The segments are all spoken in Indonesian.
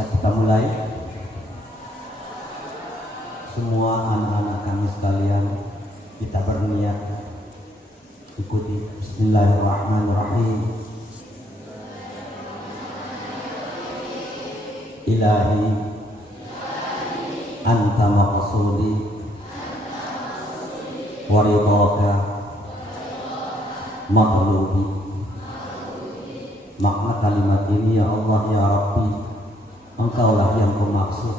Bisa kita mulai. Semua anak-anak kami sekalian, kita berniat ikuti. Bismillahirrahmanirrahim. Ilahi anta maqsudi wa ridhaka maghlubi. Makna kalimat ini, ya Allah ya Rabbi, Engkaulah yang kumaksud,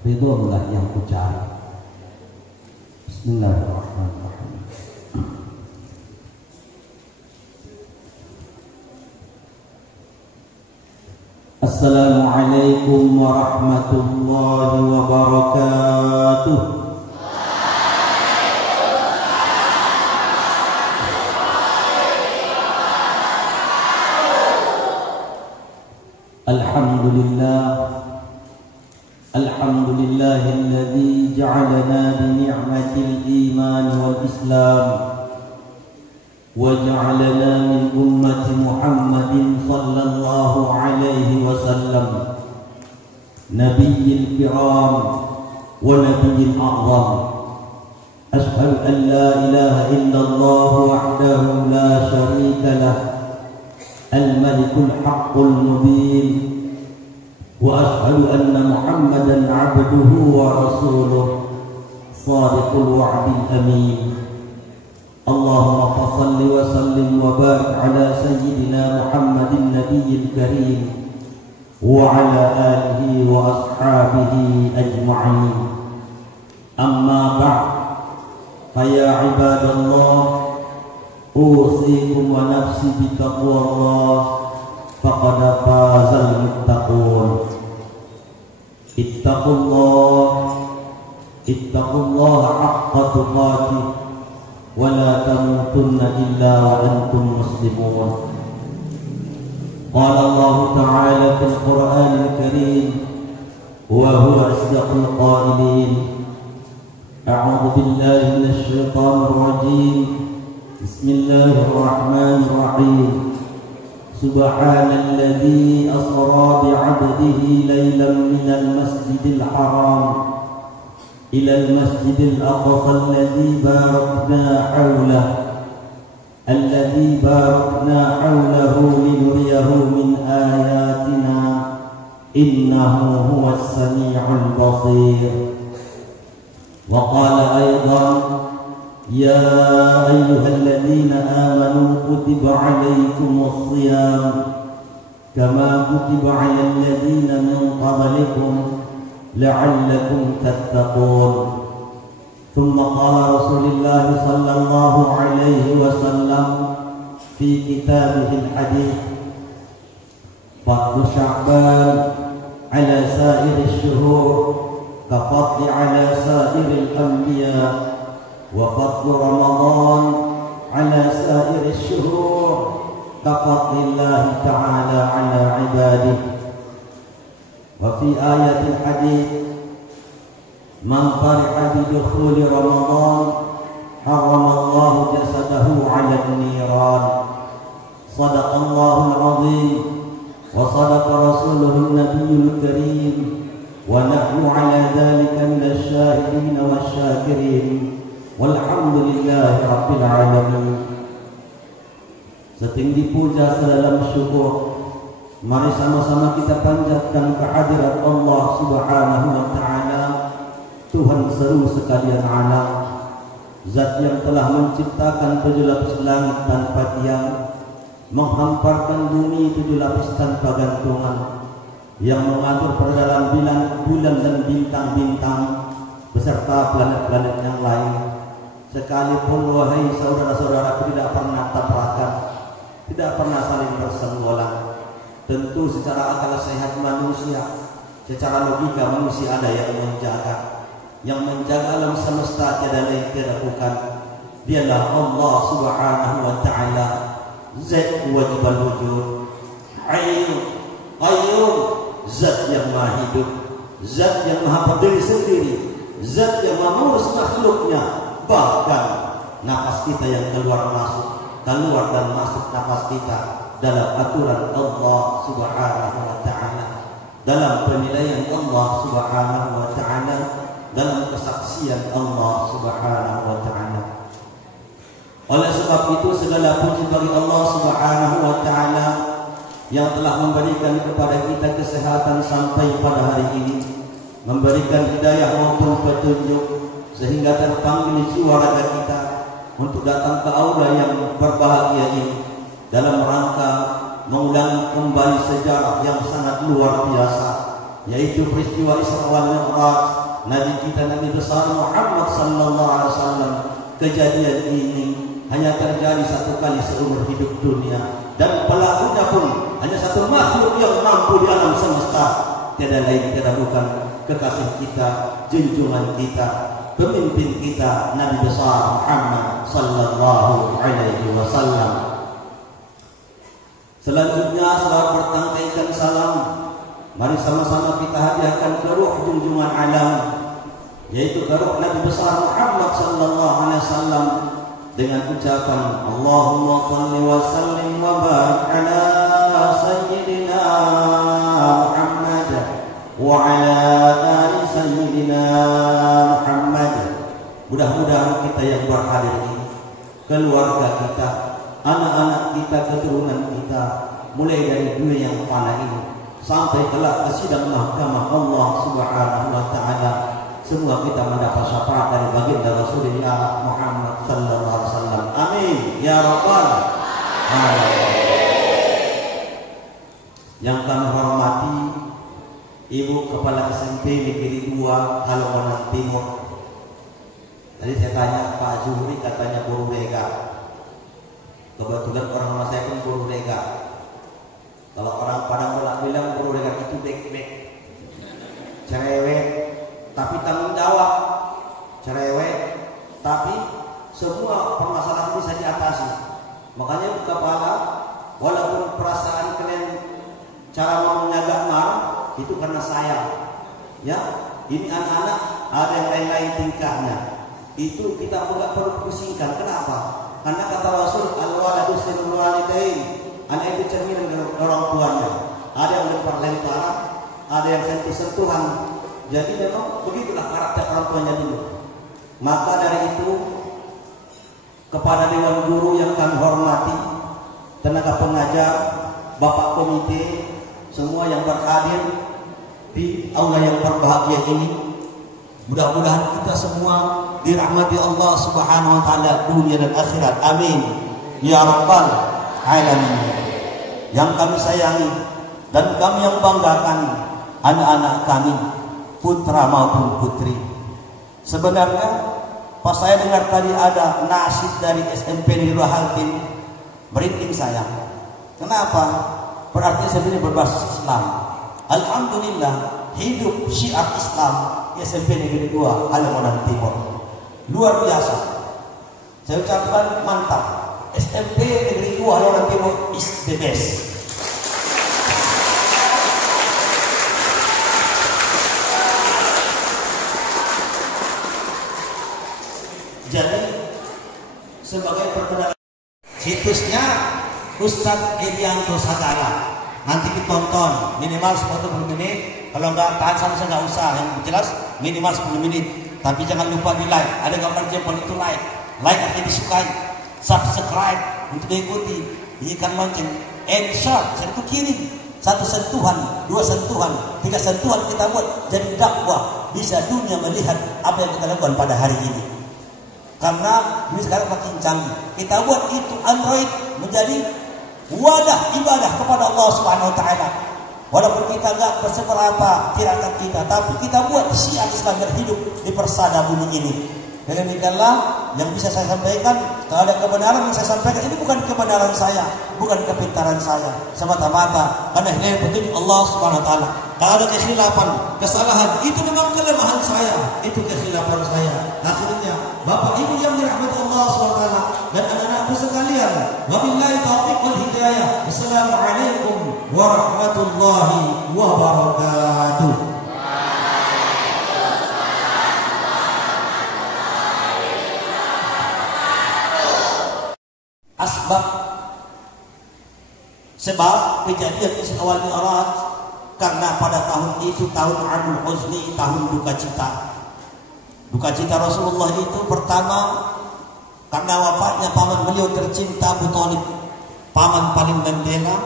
ridholah yang kucari. Bismillahirrahmanirrahim. Assalamualaikum warahmatullahi wabarakatuh. Alhamdulillahilladzi ja'alana bi ni'matil iman wal islam wa ja'alana min ummati Muhammadin sallallahu alaihi wasallam nabiyil kiram wa nabiyil a'zam. Ashhadu an la ilaha illallah wahdahu la syarika lah al-malikul haqqul mubin wa ashhadu anna Muhammadan abduhu wa rasuluh sadiqul wa'dil amin. Allahumma fassalli wa sallim wa barik ala sayyidina Muhammadin nabiyil karim wa ala alihi wa ashabihi ajma'in. Amma ba'd, faya ibadallah, usikum wa nafsi bitaqwallah, faqad fazal muttaqun. Ittaqullaha haqqa tuqatih wa la tamutunna illa wa antum muslimun. Qala Allah ta'ala fil Qur'anil Karim wa huwa asdaqul qailin. A'udzu billahi minasy syaithanir rajim. Bismillahirrahmanirrahim. Subhanalladzi asra bi'abdihi laylan minal masjidil haram ilal masjidil aqsa alladzi barakna hawlahu linuriyahu min ayatina innahu huwas sami'ul basir. Wa qala aydan ya ayyuhalladzina amanu kutiba alaikumus shiyam kama kutiba alal ladzina min qablikum la'allakum tattaqun. Thumma qala Rasulullah sallallahu alaihi wasallam fi kitabihil hadits fadlu Sya'ban ala sa'iril syuhur ka fadli ala sa'iril anbiya wa fadlu Ramadan ala sa'iril syuhur ka fadlillahi ta'ala ala ibadihi. Wa fi ayatil hadits man fariha bi dukhuli Ramadan harramallahu jasadahu 'ala an-niran. Shadaqallahul 'azim wa shadaqa rasuluhun nabiyyul karim wa nahnu 'ala dhalika minasyahidin wasyakirin walhamdulillahi rabbil alamin. Setinggi puja sedalam syukur, mari sama-sama kita panjatkan kehadirat Allah Subhanahu wa ta'ala, Tuhan seru sekalian alam, Zat yang telah menciptakan 7 lapis langit tanpa tiang, menghamparkan bumi 7 lapis tanpa gantungan, yang mengatur pada dalam bulan dan bintang-bintang beserta planet-planet yang lain. Sekalipun wahai saudara-saudaraku tidak pernah tabrakan, tidak pernah saling bersenggolan. Tentu secara akal sehat manusia, secara logika manusia ada yang menjaga alam semesta tiada lain tiada bukan. Dialah Allah Subhanahu wa ta'ala, Zat wajibal wujud, Hayyun Qayyum, Zat yang maha hidup, Zat yang maha berdiri sendiri, Zat yang mengurus makhluknya. Bahkan nafas kita yang keluar dan masuk nafas kita dalam aturan Allah Subhanahu wa ta'ala. dalam penilaian Allah Subhanahu wa taala, dalam kesaksian Allah Subhanahu wa taala. Oleh sebab itu segala puji bagi Allah Subhanahu wa taala yang telah memberikan kepada kita kesehatan sampai pada hari ini, memberikan hidayah maupun petunjuk sehingga terpanggil jiwa raga kita untuk datang ke aula yang berbahagia ini dalam rangka mengulang kembali sejarah yang sangat luar biasa, yaitu peristiwa Isra wal Mi'raj Nabi kita Nabi besar Muhammad sallallahu alaihi wasallam. Kejadian ini hanya terjadi satu kali seumur hidup dunia, dan pelakunya pun hanya satu makhluk yang mampu di alam semesta, tiada lain tiada bukan kekasih kita, junjungan kita, pemimpin kita Nabi besar Muhammad sallallahu alaihi wasallam. Selanjutnya selalu bertangkaikan salam, mari sama-sama kita hadiahkan ke ruh junjungan alam, yaitu ke ruh Nabi besar Muhammad sallallahu alaihi wasallam dengan ucapan Allahumma salli wa sallim wa barik ala sayyidina Muhammad wa ala ali sayyidina Muhammad. Mudah-mudahan kita yang berhadir ini, keluarga kita, anak-anak kita, keturunan kita, mulai dari dunia yang fana ini sampai kelak ke sidang mahkamah Allah Subhanahu wa taala, semua kita mendapat syafaat dari baginda Rasulullah Muhammad sallallahu alaihi wasallam. Amin ya rabbal alamin. Yang kami hormati Ibu Kepala SMP Negeri 2 Halaman Timur. Tadi saya tanya Pak Zuhri, katanya guru Rega. Kebetulan orang rumah saya pun guru Rega. Kalau orang Padang bilang guru Rega itu bek-bek, cerewet, tapi tanggung jawab, cerewet, tapi semua permasalahan bisa diatasi. Makanya Bu Kepala, walaupun perasaan kalian cara ngomongnya agak marah, itu karena sayang. Ya, ini anak-anak ada yang lain-lain tingkahnya. Itu kita enggak perlu pusingkan. Kenapa? Karena kata Rasul, al-waladu sirrul walidain, anak itu cerminan dari orang tuanya. Ada yang lempar-lemparan, ada yang sentuh-sentuhan. Jadi memang begitulah karakter orang tuanya dulu. Maka dari itu, kepada Dewan Guru yang kami hormati, tenaga pengajar, Bapak Komite, semua yang berhadir di aula yang berbahagia ini, mudah-mudahan kita semua dirahmati Allah Subhanahu wa taala dunia dan akhirat. Amin ya rabbal alamin. Yang kami sayangi dan kami yang banggakan anak-anak kami, putra maupun putri. Sebenarnya pas saya dengar tadi ada nasyid dari SMP Negeri 2 Haltin, merinding saya. Kenapa? Berarti sebenarnya berbasis Islam. Alhamdulillah hidup syiar Islam di SMP Negeri 2 Halaman Timur. Luar biasa. Saya ucapkan mantap. SMP Negeri 2 Halaman Timur is the best. Jadi sebagai perkenalan, situsnya Ustadz Irianto Sagara. Nanti ditonton minimal 10 menit. Kalau nggak tahan sama saya nggak usah. Yang jelas minimal 10 menit. Tapi jangan lupa di like. Ada gambar jempol itu like. Like artinya disukai. Subscribe untuk diikuti. Bunyikan lonceng. And share. Saya itu kirim. 1 sentuhan, 2 sentuhan, 3 sentuhan kita buat jadi dakwah. Bisa dunia melihat apa yang kita lakukan pada hari ini. Karena ini sekarang makin canggih. Kita buat itu Android menjadi wadah ibadah kepada Allah Subhanahu wa taala. Walaupun kita enggak berseberapa tirakat kita, tapi kita buat syiar Islam berhidup di persada bumi ini. Demikianlah yang bisa saya sampaikan. Kalau ada kebenaran yang saya sampaikan, ini bukan kebenaran saya, bukan kepintaran saya, semata-mata karena ini petunjuk Allah Subhanahu wa taala. Kalau ada kekhilafan, kesalahan, itu memang kelemahan saya, itu kekhilafan saya. Akhirnya Bapak Ibu yang dirahmati Allah Subhanahu wa taala dan anak-anakku sekalian, wabillahi taufiq wal hidayah. Assalamualaikum warahmatullahi wabarakatuh. Sebab kejadian Isra wal Mi'raj karena pada tahun itu tahun Amul Huzni, tahun duka cita. Duka cita Rasulullah itu pertama karena wafatnya paman beliau tercinta Abu Thalib, paman paling membela,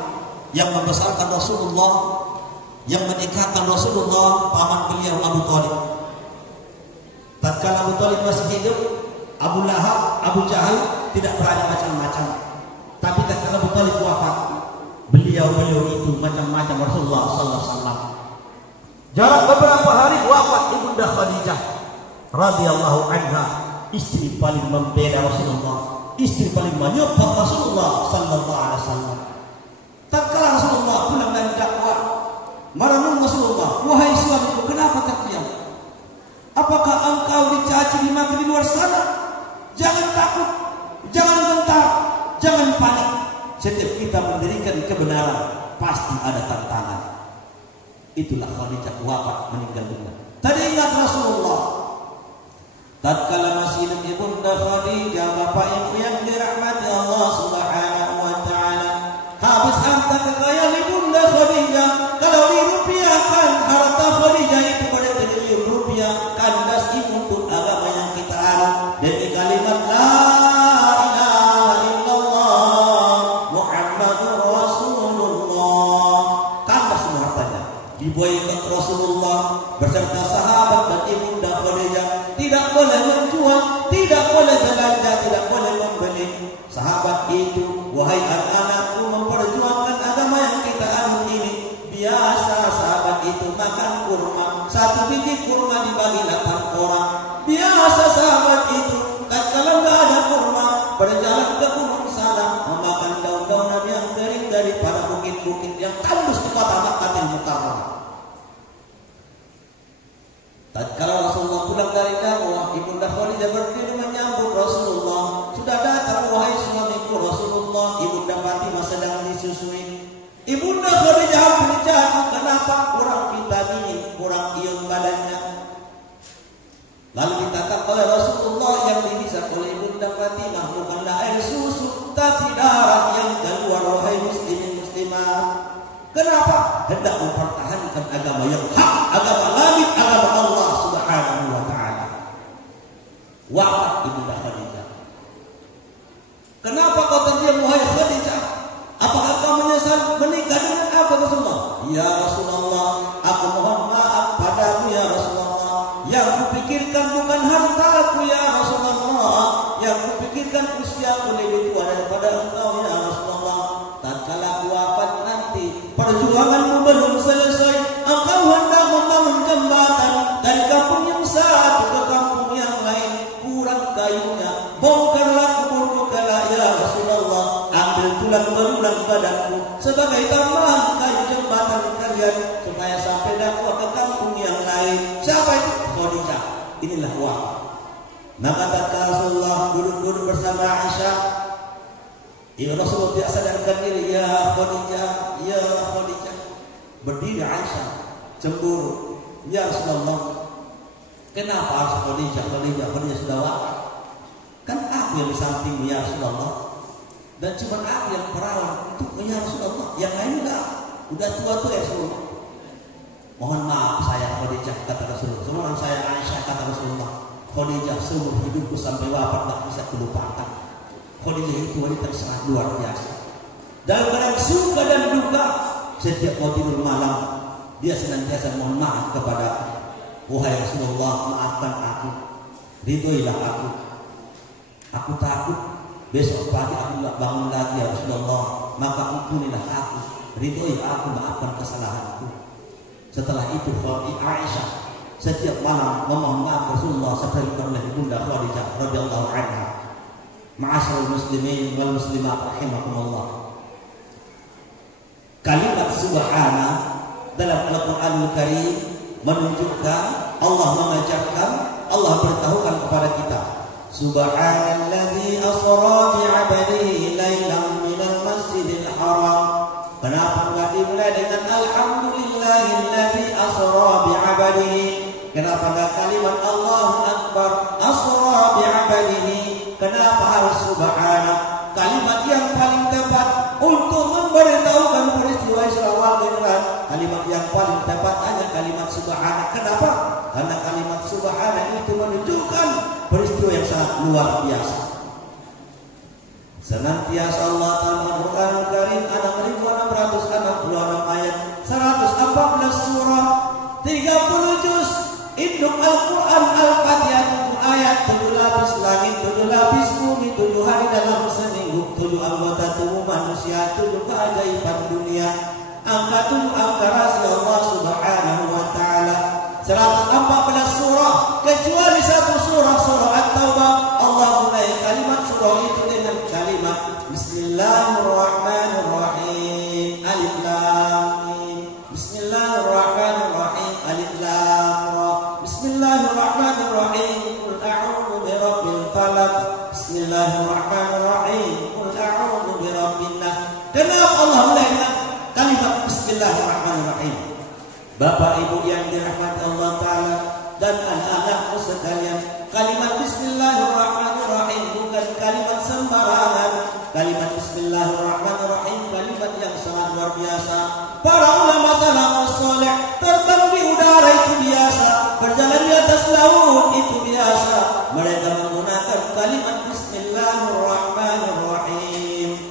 yang membesarkan Rasulullah, yang menikahkan Rasulullah, paman beliau Abu Thalib. Tatkala Abu Thalib masih hidup, Abu Lahab, Abu Jahal tidak berani macam-macam. Tapi tatkala Abu Thalib wafat, beliau itu macam-macam Rasulullah sallallahu alaihi wasallam. Jarak beberapa hari wafat Ibunda Khadijah radhiyallahu anha, istri paling membela Rasulullah, istri paling menyupport Rasulullah sallallahu alaihi wasallam. Tatkala Rasulullah pulang dari dakwah, merenung Rasulullah, "Wahai suamiku, kenapa terdiam? Apakah engkau dicaci dimaki di luar sana? Jangan takut, jangan gentar, jangan panik. Setiap kita mendirikan kebenaran, pasti ada tantangan." Itulah Khadijah wafat, meninggal dunia. Tadi ingat Rasulullah, tatkala masih hidup Ibunda Khadijah, bapak ibu yang dirahmati Allah Subhanahu wa taala, habis harta kekayaan Ibunda Khadijah, kalau dirupiahkan harta Khadijah itu pada triliun rupiah, kandas itu untuk agama yang kita anut demi kalimat la ilaha illallah Muhammadur Rasulullah. Kandas semua hartanya, diboikot Rasulullah beserta sahabat dan Ibunda Khadijah. Tidak boleh menjual, tidak boleh belanja, tidak boleh membeli. Sahabat itu, "Wahai anak-anakku, memperjuangkan agama yang kita anut ini." Biasa sahabat itu makan kurma, satu biji kurma dibagi 8 orang. Biasa sahabat itu, kalau nggak ada kurma, berjalan ke gunung sana, memakan daun-daunan yang kering daripada bukit-bukit yang tandus di kota Makkahul Mukarramah. Tatkala Rasulullah pulang dari dakwah, Ibunda Khadijah berdiri menyambut Rasulullah. "Sudah datang wahai suamiku Rasulullah." Ibunda Fatimah sedang disusui. Ibunda Khadijah hampir jatuh. Kenapa? Kurang vitamin, kurang ion badannya. Lalu ditatap oleh Rasulullah yang dihisap oleh Ibunda Fatimah, bukanlah air susu, tapi darah yang keluar. Wahai muslimin muslimah, kenapa? Hendak mempertahankan agama yang hak, agama langit, agama Allah Subhanahu wa taala. Wafat Ibunda Khadijah. Kenapa kau terdiam wahai Khadijah? Apakah kau menyesal menikah dengan aku Rasulullah? Ya Rasulullah, aku mohon maaf padamu ya Rasulullah. Yang kupikirkan bukan hartaku ya Rasulullah, yang kupikirkan usiaku lebih tua daripada engkau ya Rasulullah. Tatkala aku wafat nanti, perjuanganmu belum selesai, engkau hendak membangun jembatan dari kampung yang satu ke kampung yang lain, kurang kayunya, bongkarlah kuburku kelak ya Rasulullah, ambil tulang belulang badanku sebagai tambahan kayu jembatan kalian supaya sampai dakwah ke kampung yang lain. Siapa itu? Khadijah. Inilah wafat. Maka tatkala Rasulullah duduk bersama Aisyah, ya Rasulullah tidak sadarkan diri, ya Khadijah, ya Khadijah. Berdiri Aisyah, cemburu. Ya Rasulullah, kenapa harus Khadijah? Khadijah sudah wafat. Kan aku yang di sampingmu ya Rasulullah. Dan cuma aku yang perawan untuk ya Rasulullah. Yang lain udah tua-tua ya Rasulullah. Mohon maaf saya Khadijah, kata Rasulullah. Semua saya Aisyah, kata Rasulullah. Khadijah seumur hidupku sampai wafat tak bisa kulupakan. Khadijah itu wanita sangat luar biasa. Dalam keadaan suka dan duka, setiap mau tidur malam, dia senantiasa mohon maaf kepada wahai Rasulullah, maafkan aku, ridhoilah aku. Aku takut besok pagi aku tidak bangun lagi ya Rasulullah, maka ampunilah aku, ridhoi aku, maafkan kesalahanku. Setelah itu Aisyah setiap malam memohon maaf Rasulullah seperti oleh Ibunda Khadijah radhiyallahu anha. Ma'asyiral muslimin wal muslimat rahimakumullah. Kalimat subhana dalam Al-Qur'anul Karim menunjukkan Allah mengajarkan, Allah beritahukan kepada kita, Subhanalladzi asra bi'abdihi lailan minal masjidil haram. Kenapa enggak dimulai dengan alhamdulillahilladzi asra bi'abdihi? Kenapa enggak kalimat Allahu Akbar asra bi'abdihi? Kenapa harus subhana? Kalimat yang paling tepat untuk memberitahukan peristiwa Isra wal Mi'raj, kalimat yang paling itu menunjukkan peristiwa yang sangat luar biasa. Senantiasa Allah Ta'ala Al-Quran Al-Karim 6.666 ayat, 114 surah, 30 juz, induk Al-Quran Al-Fatihah 7 ayat, 7 lapis langit, 7 lapis bumi, 7 hari dalam seminggu, 7 anggota tubuh manusia, 7 keajaiban dunia, angka 7 angka rahasia Allah Subhanahu wa Ta'ala. 114 surah, kecuali satu surah, surah At-Taubah, Allah mulai kalimat surah itu dengan kalimat Bismillahirrahmanirrahim, Alif Lam Mim. Bismillahirrahmanirrahim, Alif Lam Ra. Bismillahirrahmanirrahim, Qul a'udzu birabbil falaq. Bismillahirrahmanirrahim, Qul a'udzu birabbin nas. Kenapa Allah mulai dengan kalimat Bismillahirrahmanirrahim? Bapak Ibu yang dirahmati Allah Ta'ala dan anak-anakku sekalian, kalimat Bismillahirrahmanirrahim bukan kalimat sembarangan. Kalimat Bismillahirrahmanirrahim kalimat yang sangat luar biasa. Para ulama salafus saleh terbang di udara itu biasa, berjalan di atas laut itu biasa. Mereka menggunakan kalimat Bismillahirrahmanirrahim.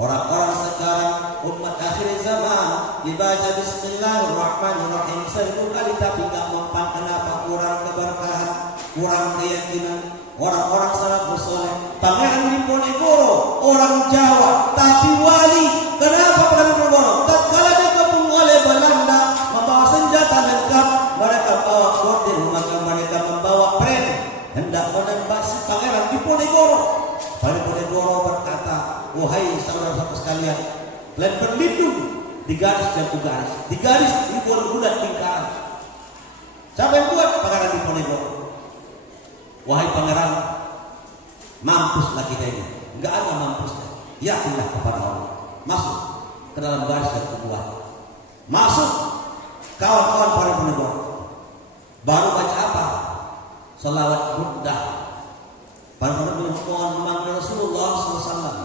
Orang-orang sekarang umat akhir zaman dibaca Bismillahirrahmanirrahim 1000 kali tapi gak mempan. Kenapa? Kurang keberkahan, kurang keyakinan. Orang-orang salafus saleh, Pangeran Diponegoro orang Jawa tapi wali. Kenapa Pangeran Diponegoro? Tatkala dikepung oleh Belanda membawa senjata lengkap, mereka bawa korden, maka mereka membawa pren hendak menembak si Pangeran Diponegoro. Pangeran Diponegoro berkata, wahai saudara-saudara sekalian, kalian berlindung di garis jatuh garis, di garis di bulat lingkaran. Siapa yang buat? Pangeran Diponegoro. Wahai pangeran, mampuslah kita ini. Enggak ada mampusnya. Yakinlah kepada Allah. Masuk ke dalam garis yang kedua. Masuk kawan-kawan para penegor. Baru baca apa? Salawat burdah. Para penegor mohon memanggil Rasulullah SAW.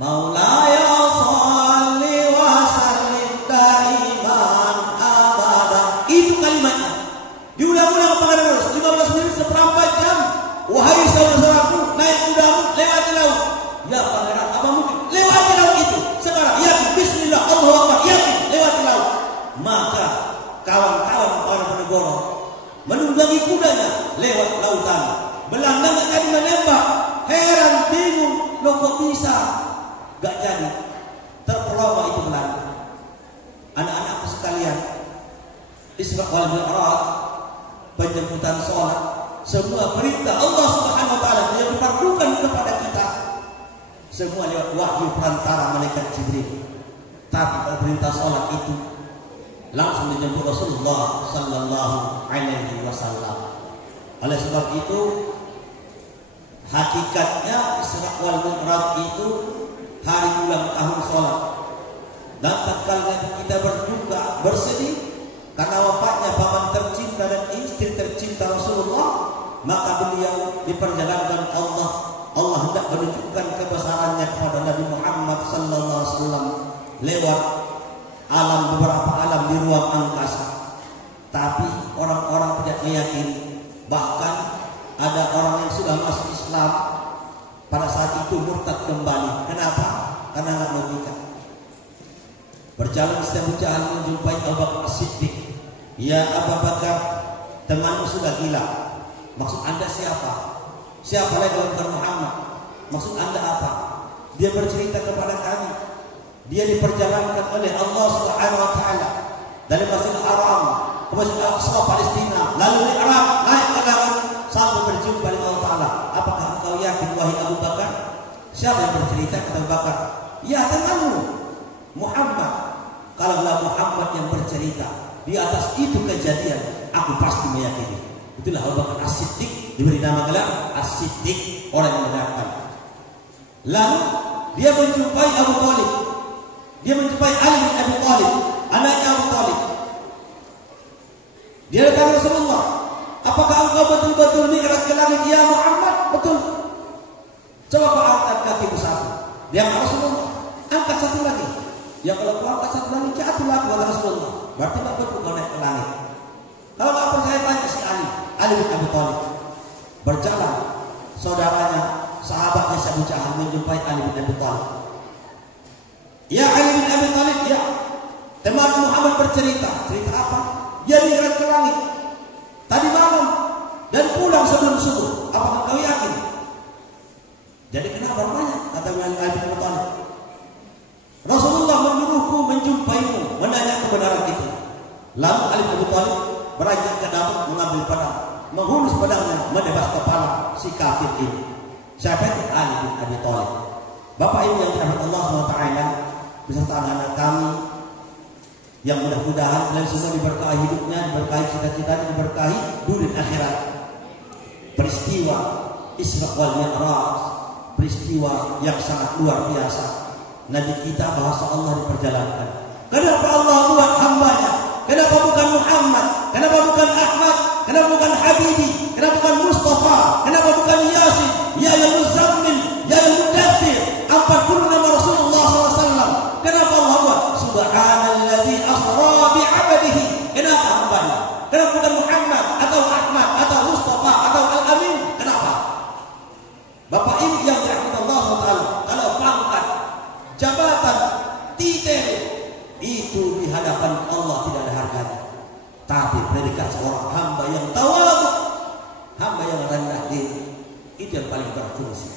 Maulaya salli wa sallim daiman abada. Itu kalimatnya. Diulang-ulang pangeran Rasul 15 menit seperempat jam. Wahai saudara-saudaraku, naik kudamu, lewati laut. Ya pangeran, apa mungkin lewati laut itu? Sekarang yakin, Bismillah, Allahu Akbar, yakin, lewati laut. Maka kawan-kawan para penegoro menunggangi kudanya lewat lautan. Belanda nggak jadi menembak. Heran, bingung, loh kok bisa? Gak jadi. Terpelawak itu Belanda. Anak-anakku sekalian, Isra wal Mi'raj, penjemputan sholat, semua perintah Allah Subhanahu wa Ta'ala yang diperlukan kepada kita semua lewat wahyu perantara malaikat Jibril. Tapi kalau perintah sholat itu langsung dijemput Rasulullah Sallallahu Alaihi Wasallam. Oleh sebab itu hakikatnya Isra wal Mi'raj itu hari ulang tahun sholat. Dan tatkala kita berduka, bersedih karena wafatnya paman tercinta dan istri tercinta Rasulullah, maka beliau diperjalankan Allah. Allah hendak menunjukkan kebesarannya kepada Nabi Muhammad sallallahu alaihi wasallam lewat alam, beberapa alam di ruang angkasa. Tapi orang-orang tidak meyakini. Bahkan ada orang yang sudah masuk Islam pada saat itu murtad kembali. Kenapa? Karena nggak logika. Berjalan Abu Jahal menjumpai Abu Bakar Siddiq. Ya Abu Bakar, temanmu sudah gila. Maksud anda siapa? Siapa lagi bukan Muhammad? Maksud anda apa? Dia bercerita kepada kami. Dia diperjalankan oleh Allah Subhanahu wa Ta'ala dari Masjidil Haram ke Masjidil Aqsa Palestina, lalu di Arab naik ke darat sampai berjumpa dengan Allah Ta'ala. Apakah engkau yakin wahai Abu Bakar? Siapa yang bercerita kepada Abu Bakar? Ya temanmu Muhammad. Kalaulah Muhammad yang bercerita di atas itu kejadian, aku pasti meyakini. Itulah Abu Bakar As-Siddiq, diberi nama gelar As-Siddiq, orang yang membenarkan. Lalu dia menjumpai Abu Thalib. Dia menjumpai Ali bin Abi Thalib, anaknya Abu Thalib. Dia datang Rasulullah, apakah engkau betul-betul mi'raj ke langit ya Muhammad? Betul. Coba kau angkat kakimu satu. Dia Rasulullah, angkat satu lagi. Ya kalau kau angkat satu lagi, jatuhlah kepada Rasulullah. Berarti tak betul kau naik ke langit. Kalau tak percaya tanya si Ali. Ali bin Abi Thalib. Berjalan saudaranya, sahabatnya Abu Jahal menjumpai Ali bin Abi Thalib. Ya Ali bin Abi Thalib, ya. Teman Muhammad bercerita. Cerita apa? Dia migran ke langit tadi malam dan pulang sebelum subuh. Apakah kau yakin? Jadi kenapa banyak? Kata Ali bin Abi Thalib. Rasulullah menyuruhku menjumpaimu, menanya kebenaran itu. Lalu Ali bin Abi Thalib beranjak ke dapur mengambil pedang, menghunus pedangnya, menebas kepala si kafir ini. Siapa itu? Ali bin Abi Thalib. Bapak Ibu yang dirahmati Allah SWT, beserta anak-anak kami yang mudah-mudahan kalian semua diberkahi hidupnya, diberkahi cita-citanya, diberkahi dunia dan akhirat. Peristiwa Isra wal Mi'raj, peristiwa yang sangat luar biasa. Nabi kita bahasa Allah diperjalankan. Kenapa Allah buat hambanya? Kenapa bukan Muhammad? Kenapa bukan Ahmad? Kenapa bukan Habibi? Kenapa bukan Mustafa? Kenapa bukan Yasin? Ya Muzammil, ya Mudaththir. 40 nama Rasulullah SAW. Kenapa Allah buat? Subhanalladzi asra bi'abdihi. Kenapa hambanya? Kenapa bukan Muhammad atau Ahmad atau Mustafa atau Al-Amin? Kenapa? Bapak Ibu yang dirahmati Allah SWT, kalau pangkat, jabatan, titel itu di hadapan Allah tidak ada harganya. Tapi predikat seorang hamba yang tawadhu, hamba yang rendah diri, itu yang paling berfungsi.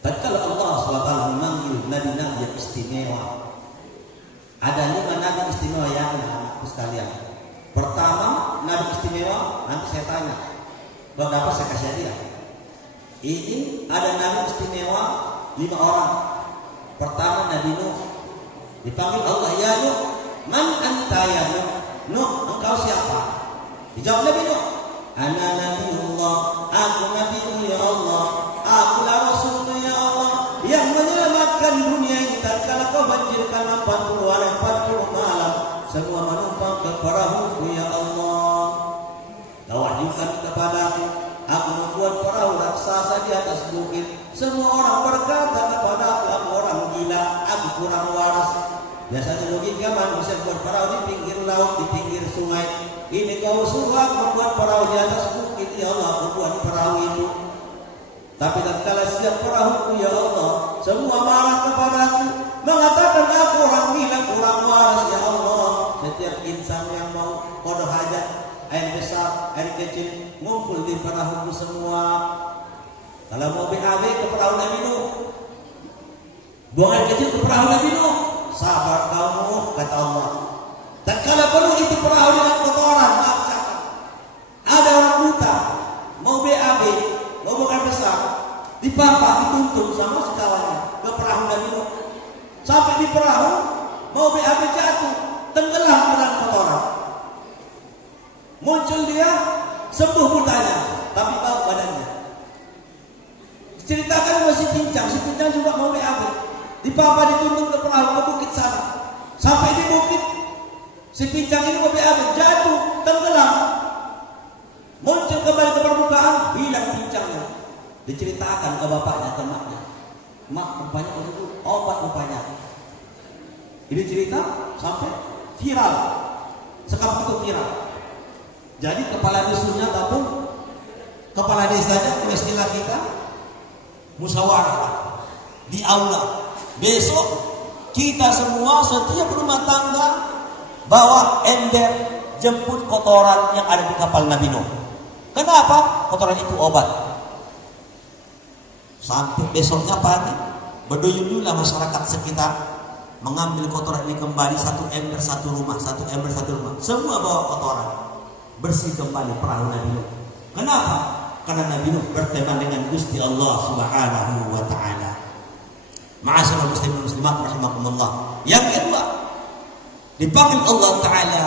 Tatkala Allah SWT memanggil nabi-nabi yang istimewa, ada 5 nabi istimewa yang anak-anakku sekalian. Pertama, nabi istimewa, nanti saya tanya, kalau dapat saya kasih hadiah. Ini ada nabi istimewa 5 orang. Pertama Nabi Nuh, dipanggil Allah, ya Nuh, man anta ya Nuh? Nuh, engkau siapa? Dijawab Nabi Nuh, ana Nabiullah, aku Nabimu ya Allah, akulah Rasulmu ya Allah, yang menyelamatkan dunia ini tatkala kau banjirkan 40 hari 40 malam, semua menumpang ke perahu ya Allah. Kau wahyukan kepadaku, aku membuat perahu raksasa di atas bukit. Semua orang berkata kepadaku, aku orang gila, aku kurang waras. Biasanya logika manusia buat perahu di pinggir laut, di pinggir sungai. Ini kau suruh aku membuat perahu di atas bukit, ya Allah, aku buat perahu itu. Tapi tatkala setiap perahu, ya Allah, semua marah kepadaku, mengatakan aku orang gila, kurang waras, ya Allah. Setiap insan yang mau qada hajat, air besar, air kecil, ngumpul di perahuku semua. Kalau mau BAB ke perahu Nabi Nuh, buang air kecil ke perahu Nabi Nuh, sabar kamu, kata Allah. Tatkala penuh itu perahu dengan kotoran, maaf cakap. Ada orang buta, mau BAB, mau buang air besar, dipapah, dituntun sama sekawannya ke perahu Nabi Nuh. Sampai di perahu, mau BAB jatuh, tenggelam dalam kotoran. Muncul dia, sembuh butanya, tapi tahu badannya. Ceritakan masih pincang, si pincang juga mau BAB. Dipapa dituntun ke perahu ke bukit sana. Sampai di bukit, si pincang ini mau BAB, jatuh, tenggelam. Muncul kembali ke permukaan, hilang pincangnya. Diceritakan ke bapaknya, ke maknya. Mak, rupanya itu obat rupanya. Ini cerita sampai viral. Sekarang itu viral. Jadi kepala dusunnya ataupun kepala desanya, istilah kita, musyawarah di aula. Besok kita semua setiap rumah tangga bawa ember jemput kotoran yang ada di kapal Nabi Nuh. Kenapa? Kotoran itu obat. Sampai besoknya pagi berduyun-duyunlah masyarakat sekitar mengambil kotoran ini kembali, 1 ember 1 rumah, 1 ember 1 rumah. Semua bawa kotoran, bersih kembali perahu Nabi Nuh. Kenapa? Karena Nabi Nuh berteman dengan Gusti Allah Subhanahu wa taala. Ma'asyiral muslimin muslimat rahimakumullah. Yang kedua, dipanggil Allah taala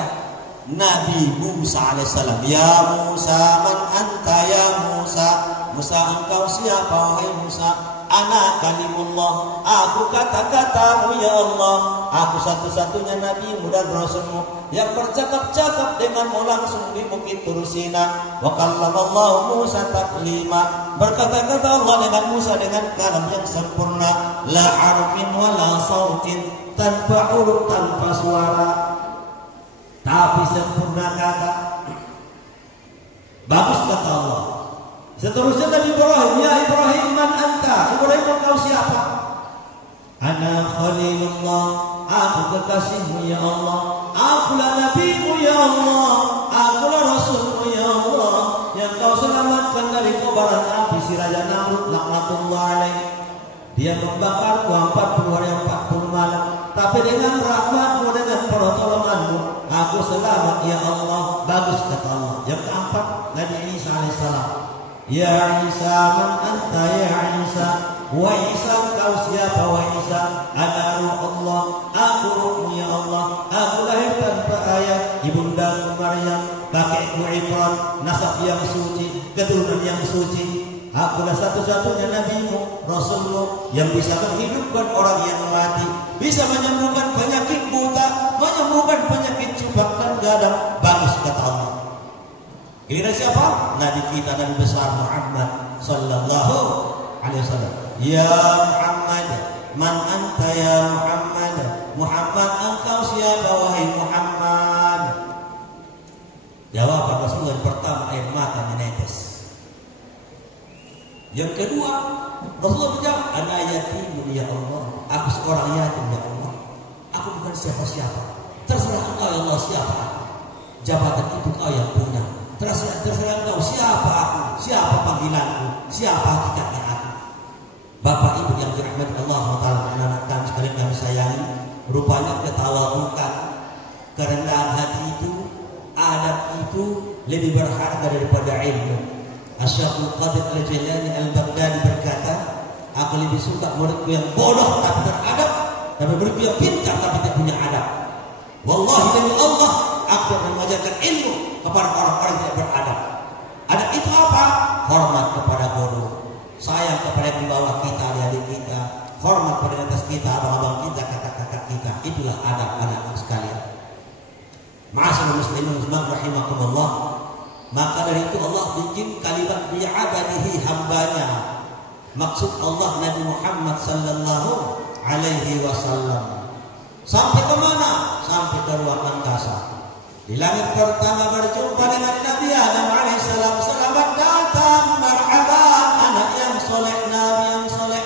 Nabi Musa alaihissalam. Ya Musa, man anta ya Musa? Musa, engkau siapa wahai Musa? Ana kalimullah, aku kata-katamu ya Allah. Aku satu-satunya nabimu dan rasulmu yang bercakap-cakap denganmu langsung di bukit Tur Sina. Wa kallamallahu Musa taklima, berkata-kata Allah dengan Musa dengan kalam yang sempurna. La harfin wa la sautin, tanpa huruf tanpa suara, tapi sempurna kata. Bagus kata Allah. Seterusnya Nabi Ibrahim, ya Ibrahim man anta? Ibrahim, engkau siapa? Ana Khalilullah, aku kekasihmu ya Allah. Akulah nabimu ya Allah. Akulah rasulmu ya Allah, yang kau selamatkan dari kobaran api si Raja Namrud laknatullah alaih. Dia membakarku 40 hari 40 malam, tapi dengan rahmatmu, dengan pertolonganmu, aku selamat ya Allah. Bagus kata Allah. Yang keempat, Nabi Isa alaihissalam. Ya Isa man anta ya Isa? Wa Isa, kau siapa wa Isa? Ana ruhullah, aku ruhmu ya Allah. Aku lahir tanpa ayah, ibunda Maryam, kakekku Imran, nasab yang suci, keturunan yang suci. Akulah satu-satunya nabimu, rasulmu, yang bisa menghidupkan orang yang mati, bisa menyembuhkan penyakit buta, menyembuhkan penyakit cubak dan gadang. Bagus kata Allah. Kira siapa? Nabi kita, Nabi besar Muhammad sallallahu alaihi wasallam. Ya Muhammad, man anta ya Muhammad? Muhammad, engkau siapa wahai Muhammad? Jawaban Rasulullah pertama, air mata menetes. Yang kedua, Rasulullah menjawab, ana yatimun ya Allah. Aku seorang yatim ya Allah. Aku bukan siapa-siapa. Terserah engkau ya Allah siapa aku. Jabatan itu kau yang punya. Terserah engkau siapa aku, siapa panggilanku, siapa hakikatnya aku. Bapak Ibu yang dirahmati Allah SWT, anak-anak kami sekalian kami sayangi, rupanya ketawadukan, kerendahan hati itu, adab itu lebih berharga daripada ilmu. Asy-Syaikh Qadir Al-Jailani Al-Baghdadi berkata, aku lebih suka muridku yang bodoh tapi beradab, dan muridku yang pintar tapi tidak punya adab. Wallahi demi Allah, aku akan mengajarkan ilmu kepada orang-orang yang tidak beradab. Adab itu apa? Hormat kepada guru, sayang kepada yang di bawah kita, adik-adik kita, hormat pada atas kita, abang-abang kita, kakak-kakak kita. Itulah adab anak-anak sekalian. Ma'asyiral muslimin rahimakumullah. Maka dari itu Allah bikin kalimat bi'abadihi, hambanya. Maksud Allah Nabi Muhammad sallallahu alaihi wasallam. Sampai ke mana? Sampai ke ruang angkasa. Di langit pertama berjumpa dengan Nabi Adam alaihissalam. Selamat datang, marhaban, anak yang soleh, Nabi yang soleh.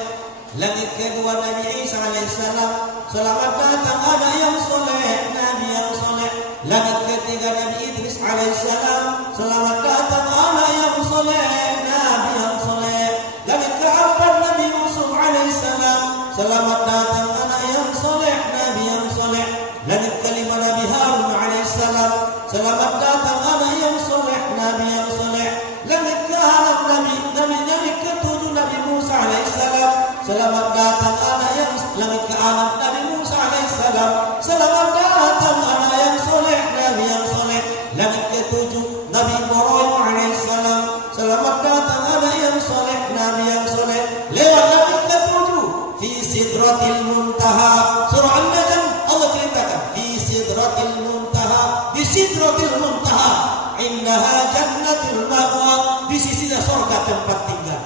Langit kedua Nabi Isa alaihissalam. Selamat datang, anak yang soleh, Nabi yang soleh. Langit ketiga Nabi Idris alaihissalam. Selamat datang, anak yang soleh, Nabi yang soleh. Langit keempat Nabi Yusuf alaihissalam. Selamat datang, anak yang soleh, Nabi yang soleh. Langit kelima Nabi Harun alaihissalam. Selamat datang, anak yang soleh, Nabi yang soleh. Langit keenam Nabi ketujuh Nabi Musa alaihissalam. Selamat datang, anak yang langit keenam Nabi Musa alaihissalam. Selamat datang, anak yang soleh, Nabi yang soleh. Langit ketujuh Nabi Ibrahim alaihissalam. Selamat datang, anak yang soleh, Nabi yang soleh. Lewat langit ketujuh, fi sidratil muntaha. Surah An-Najm Allah ceritakan, fi sidratil muntaha, di sidratil muntaha, innaha jannatul ma'wa, di sisinya surga tempat tinggal.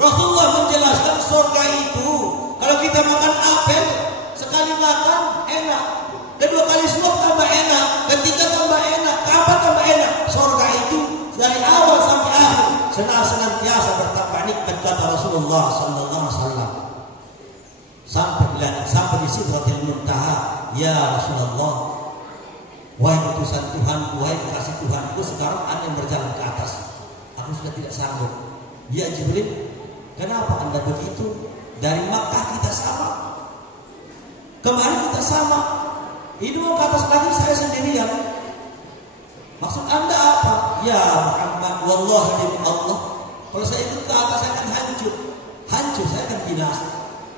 Rasulullah menjelaskan surga itu, kalau kita makan apel, sekali makan enak, kedua kali suap tambah enak, ketiga tambah enak, kapan tambah enak. Surga itu dari awal sampai akhir senantiasa bertambah nikmat kata Rasulullah sallallahu alaihi wasallam. Sampai di sidratil muntaha, ya Rasulullah, wahai utusan Tuhan, wahai kasih Tuhanku, sekarang Anda yang berjalan ke atas. Aku sudah tidak sanggup. Ya Jibril, kenapa Anda begitu? Dari Makkah kita sama, kemarin kita sama, ini mau ke atas lagi saya sendirian. Maksud Anda apa? Ya Muhammad, wallahi demi Allah, kalau saya ikut ke atas saya akan hancur, saya akan binasa.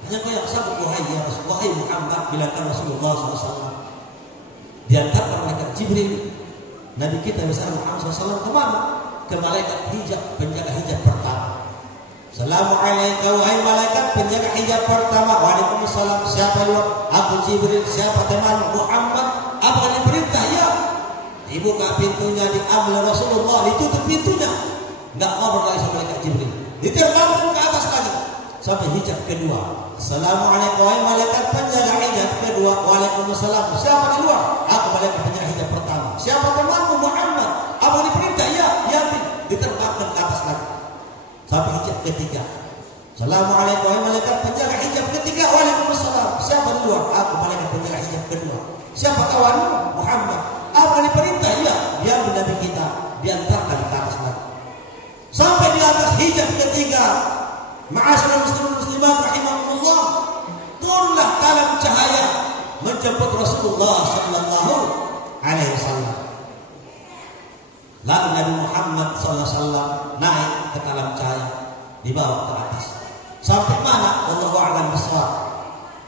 Hanya kau yang sanggup, wahai ya Rasulullah, wahai Muhammad, bilangkan Rasulullah SAW. Diantarkan malaikat Jibril, Nabi kita besar Muhammad SAW kemana? Ke malaikat hijab, penjaga hijab pertama. Assalamualaikum wahai malaikat penjaga hijab pertama. Waalaikumsalam. Siapa lu? Aku Jibril. Siapa teman? Muhammad. Apa yang diperintah? Ya. Dibuka pintunya, diambil Rasulullah, ditutup pintunya. Enggak ngobrol lagi sama malaikat Jibril. Diterbangkan ke atas lagi sampai hijab kedua. Assalamualaikum wahai malaikat penjaga hijab kedua. Waalaikumsalam. Siapa di luar? Aku malaikat penjaga hijab pertama. Siapa temanmu? Muhammad. Apa yang diperintah? Ya. ketiga. Assalamualaikum wahai malaikat penjaga hijab ketiga. Waalaikumsalam. Siapa duluan? Aku malaikat penjaga hijab kedua. Siapa kawanmu? Muhammad. Apa yang diperintah? Iya, dia Nabi kita. Diantarkan ke atas lagi. Sampai di atas hijab ketiga. Ma'asyiral muslimin muslimat rahimakumullah. Turunlah dalam cahaya menjemput Rasulullah sallallahu alaihi wasallam. Lalu Nabi Muhammad sallallahu alaihi wasallam naik ke dalam cahaya, dibawa ke atas. Sampai mana? Allahu a'lam bishawab.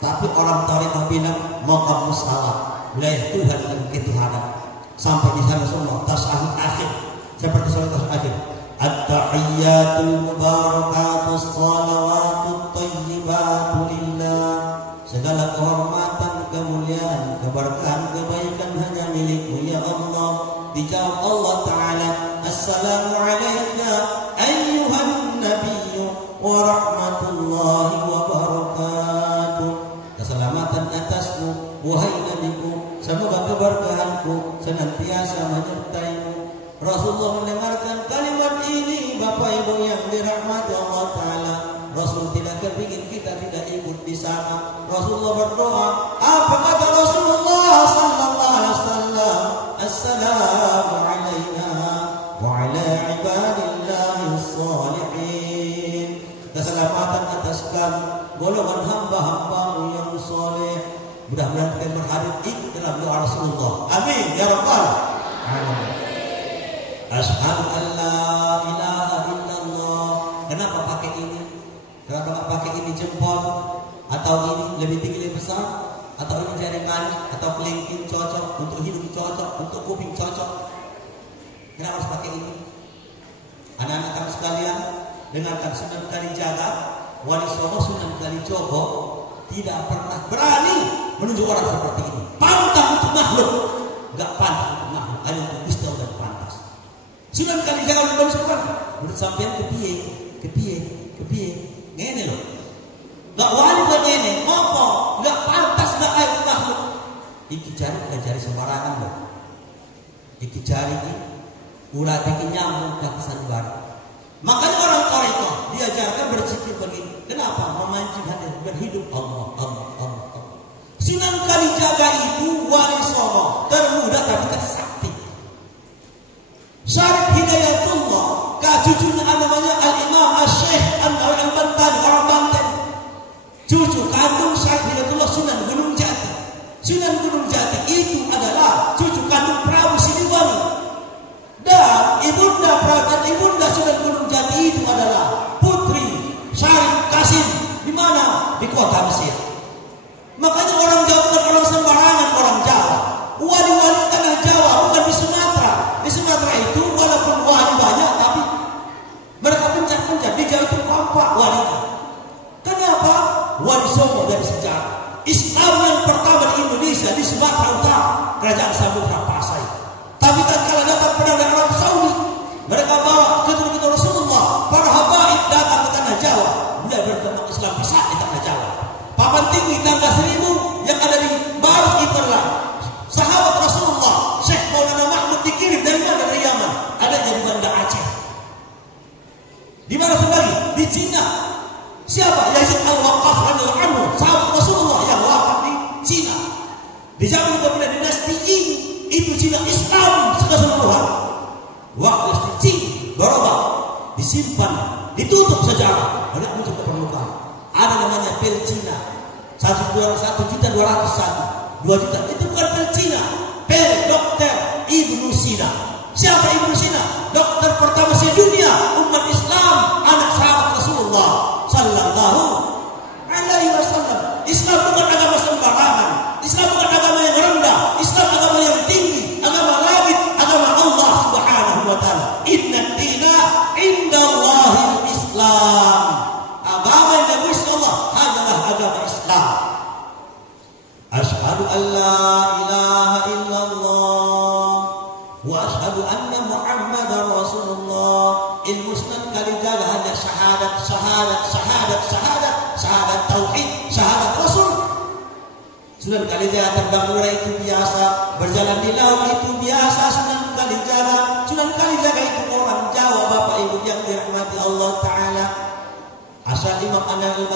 Tapi orang tarekat bilang maqam mustawa, wilayah Tuhan dan ketuhanan. Sampai di sana semua tasawuf akhir, seperti salat akhir. At-tahiyyatul mubarakatus salawatut thayyibatu lillah. Segala kehormatan, kemuliaan, keberkahan, kebaikan hanya milik-Mu ya Allah. Dijawab Allah Ta'ala, Assalamu alayka ayyuhan nabiyyu wa rahmatullahi wa barakatuh. Keselamatan atasmu wahai nabiku, semoga keberkahanku senantiasa menyertai-Mu. Rasulullah mendengarkan kalimat ini, Bapak Ibu yang dirahmati Allah Ta'ala. Rasul tidak kepingin kita tidak ikut di sana. Rasulullah berdoa. Apa kata Rasulullah sallallahu alaihi wasallam? Assalamu alayna wa ala ibadillahis shalihin. Keselamatan atas kami, golongan hamba-hamba-Mu yang saleh. Mudah-mudahan kita berharap ikut dalam doa Rasulullah. Amin ya rabbal alamin. Asyhadu an la ilaha illallah. Kenapa pakai ini? Kenapa nggak pakai ini jempol? Atau ini lebih tinggi lebih besar? Atau ini jari manis? Atau kelingking cocok? Untuk hidung cocok? Untuk kuping cocok? Kenapa harus pakai ini? Anak-anak kami sekalian, dengarkan Sunan Kalijaga, Wali Songo Sunan Kalijogo tidak pernah berani menunjuk orang seperti ini. Pantang untuk makhluk, nggak pantang untuk makhluk, hanya untuk Gusti Allah pantas. Sunan Kalijaga belum sekarang, menurut sampean kepiye, ngene loh. Gak wali gak ngene, ngopo, gak pantas gak air makhluk. Iki jari sembarangan loh. Iki jari ini, ulah iki nyambung ke sanubari. Makanya orang Toriko diajarkan berzikir begini. Kenapa? Memancing hati berhidup Allah. Sunan Kalijaga itu wali songo termuda tapi tersakti. Syarif Hidayatullah, cucunya namanya Al-Imam Al-Syekh An-Nawawi Al-Bantani, orang Banten. Cucu kandung Syarif Hidayatullah Sunan Gunung Jati. Sunan Gunung Jati itu adalah cucu kandung Prabu Siliwangi. Dan ibunda Sunan Gunung Jati itu adalah putri Syarif Kasim. Di mana? Di kota Mesir. Makanya orang Jawa bukan orang sembarangan, orang Jawa. Wali-wali tanah Jawa bukan di Sumatera. Di Sumatera itu walaupun wali banyak, tapi mereka pencet-pencet. Di Jawa itu kompak walinya. Kenapa? Wali Songo dari sejarah. Islam yang pertama di Indonesia di Sumatera Utara, Kerajaan Samudra Pasai. Tapi tatkala datang pedang dari Arab Saudi, mereka bawa keturunan Rasulullah. Para habaib datang ke tanah Jawa, mulai berkembang Islam bisa di tanah Jawa. Papan tinggi tangga 1000 yang ada di Baru itu adalah sahabat Rasulullah. Syekh Maulana Mahmud dikirim dari mana? Dari Yaman. Adanya di Banda Aceh. Di mana kembali? Di Cina. Siapa? Yazid Al-Waqqaf radhiyallahu anhu, sahabat Rasulullah yang wafat di Cina. Di zaman kemudian dinasti Ying, itu Cina Islam keseluruhan. Waktu Cina berubah, disimpan, ditutup sejarah, banyak muncul ke permukaan. Ada namanya pil Cina, 1.201.201, 2 juta. Itu bukan pil Cina, pil Dokter Ibnu Sina. Siapa Ibnu Sina? Dokter pertama sedunia umat Islam, anak sahabat Rasulullah sallallahu alaihi wasallam. Islam bukan agama sembarangan. Islam bukan agama yang rendah. Islam agama yang tinggi, agama langit, agama Allah Subhanahu wa taala. Inna dina indallahil Islam. Agama yang diakui Allah adalah agama Islam. Asyhadu an la ilaha illallah wa asyhadu anna Muhammadar Rasulullah. Ilmu Sunan Kalijaga hanya syahadat tauhid, syahadat Rasul. Sunan Kalijaga terbang udara itu biasa, berjalan di laut itu biasa. Sunan Kalijaga itu orang Jawa, Bapak Ibu yang dirahmati Allah Ta'ala. Asal Imam An-Nawawi,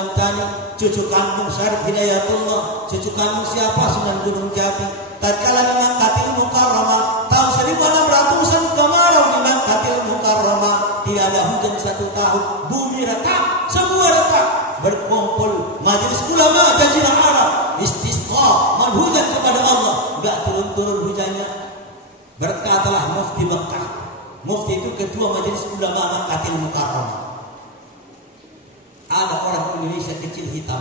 cucu kandung Syarif Hidayatullah, cucu kandung siapa? Sunan Gunung Jati. Tatkala di Makkahil Mukarramah tahun 1600-an kemarau di Makkahil Mukarramah, tidak ada hujan 1 tahun, bumi retak, semua retak. Berkumpul majelis ulama Jazirah Arab, istisqa, menghujat kepada Allah, enggak turun-turun hujannya. Berkatalah Mufti Mekah. Mufti itu ketua majelis ulama Makkahil Mukarramah. Ada orang Indonesia kecil hitam,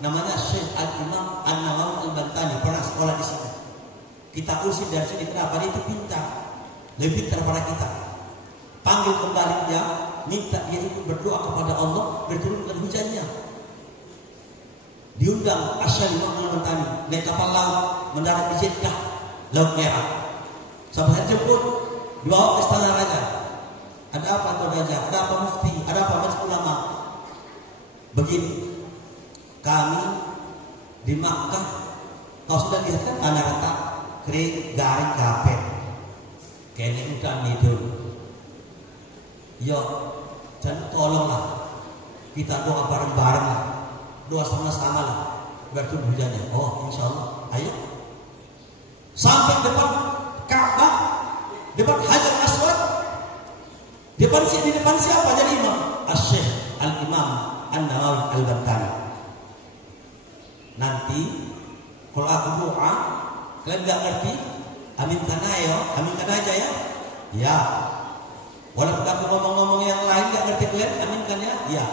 namanya Syekh Al-Imam An-Nawawi Al-Bantani, pernah sekolah di sini. Kita usir dari sini, kenapa? Dia itu pintar, lebih pintar daripada kita. Panggil kembali dia, minta dia ikut berdoa kepada Allah, berturunkan hujannya. Diundang Asy-Syaikh Al-Bantani naik kapal laut, mendarat di Jeddah, Laut Merah. Sampai jemput, dibawa ke istana raja. Ada apa tuan raja? Ada apa mufti? Ada apa majelis ulama? Begini, kami di Makkah, kau sudah lihat kan tanah retak, kering, garing, kapek. Kayaknya udah itu. Yo, jangan tolonglah, kita doa bareng-bareng lah, doa sama-sama lah, berturun hujannya. Oh, insya Allah, ayo. Sampai depan Ka'bah, depan Hajar Aswad, di depan siapa jadi imam? Asy-Syaikh Al-Imam An-Nawawi Al-Bantani. Nanti kalau aku doa, kalian nggak ngerti, aminkan aja ya. Ya. Walaupun aku ngomong-ngomong yang lain nggak ngerti kalian, aminkan ya. Ya.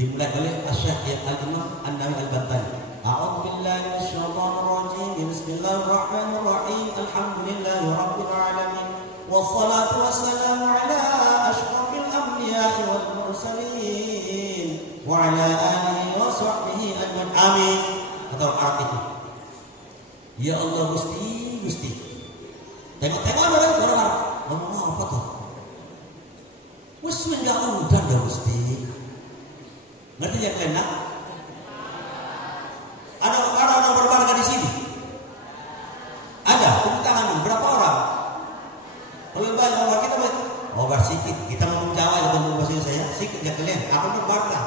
Dimulai oleh Asy-Syaikh Al-Imam An-Nawawi Al-Bantani. A'udzubillahi minasyaitonir rajim. Bismillahirrahmanirrahim. Alhamdulillahirabbil alamin. Wassalatu wassalamu ala asyrafil anbiya'i wal mursalin wa ala alihi wa sahbihi ajmain. Amin. Kata Arab itu. Ya Allah Gusti. Tengok orang Arab. Ngomong apa tuh? Wes enggak udah ya Gusti. Ngerti ya kalian? Ada orang berbarang di sini? Ada. Tepuk tangan dulu. Berapa orang? Kalau banyak orang kita sedikit. Kita ngomong Jawa ya ngomong bahasa saya. Sedikit ya kalian. Aku berbarang.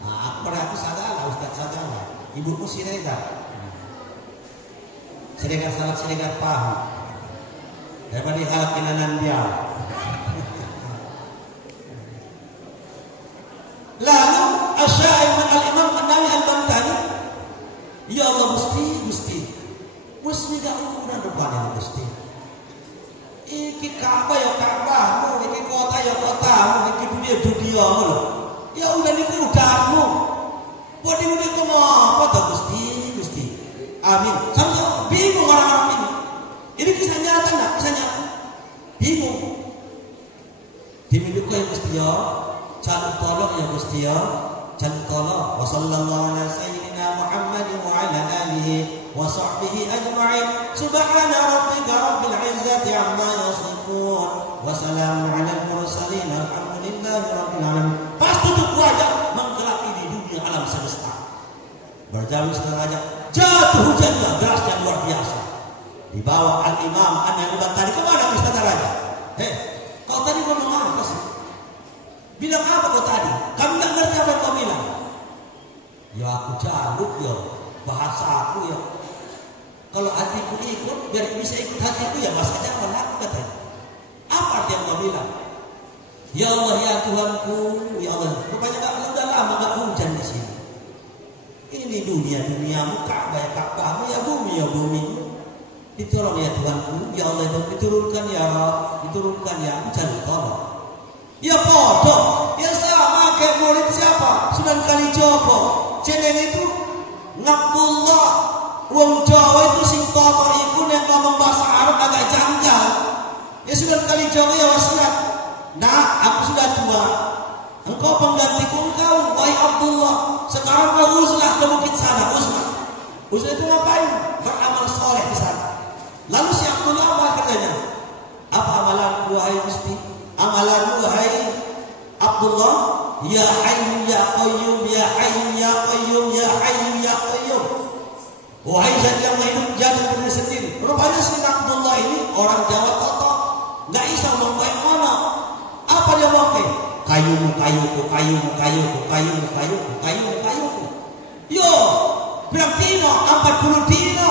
Nah, aku pada aku sadar, Ustaz sadar. Ibuku Siregar. Siregar pahu. Daripada dihalap inanan dia. Lalu Asy-Syaikh Al-Imam An-Nawawi Al-Bantani, ya Allah Gusti. Wes tidak ukuran depan Gusti. Iki Ka'bah ya Ka'bahmu, iki kota ya kotamu, iki dunia-duniamu loh. Ya udah niku udahmu. Buat ini apa tuh Gusti? Amin. Sampai bingung orang-orang ini. Ini kisah nyata enggak? Kisah nyata. Bingung. Dimiliki ya Gusti ya. Cari tolong ya Gusti ya. Cari tolong. Wa sallallahu ala sayyidina Muhammad wa ala alihi wa sahbihi ajma'in. Subhana rabbika rabbil izzati amma yasifun. Wa salamun ala al-mursalin. Alhamdulillahi rabbil alamin. Pas tutup wajah menggelap di dunia alam semesta. Berjalan setengah jam. Jatuh hujannya deras yang luar biasa. Dibawa Al-Imam An-Nawawi Al-Bantani kemana ke istana raja? Kau tadi ngomong apa sih? Bilang apa kau tadi? Kami nggak ngerti apa yang kau bilang. Ya aku jaluk ya, bahasa aku ya. Kalau hatiku ikut, biar bisa ikut hatiku ya bahasa Jawa lah katanya. Apa arti yang kau bilang? Ya Allah ya Tuhanku, ya Allah. Rupanya udah lama nggak hujan di sini. Ini duniamu, Ka'bahmu ya bumi. Ditolong ya Tuhanku, ya Allah, diturunkan ya Rabb, diturunkan ya, aku cari tolong. Ya bodoh, ya sama kayak murid siapa? Sunan Kalijogo. Jeneng itu Ngabdullah. Wong Jawa itu sing kotor iku nek ngomong bahasa Arab agak janggal. Ya Sunan Kalijogo ya wasiat. Nah, aku sudah tua. Engkau penggantiku engkau, wahai Abdullah. Sekarang kau uzlah ke bukit sana, uzlah. Uzlah itu ngapain? Beramal soleh di sana. Lalu si Abdullah apa kerjanya? Apa amalanku wahai Gusti? Amalanmu wahai Abdullah? Ya Hayyu ya Qayyum, ya Hayyu ya Qayyum, ya Hayyu ya Qayyum. Wahai zat yang hidup jatuh berdiri sendiri. Rupanya si Abdullah ini orang Jawa totok, nggak bisa ngomong kayak mana. Apa dia ngomong? kayuku. Yo, berapa dino? 40 dino.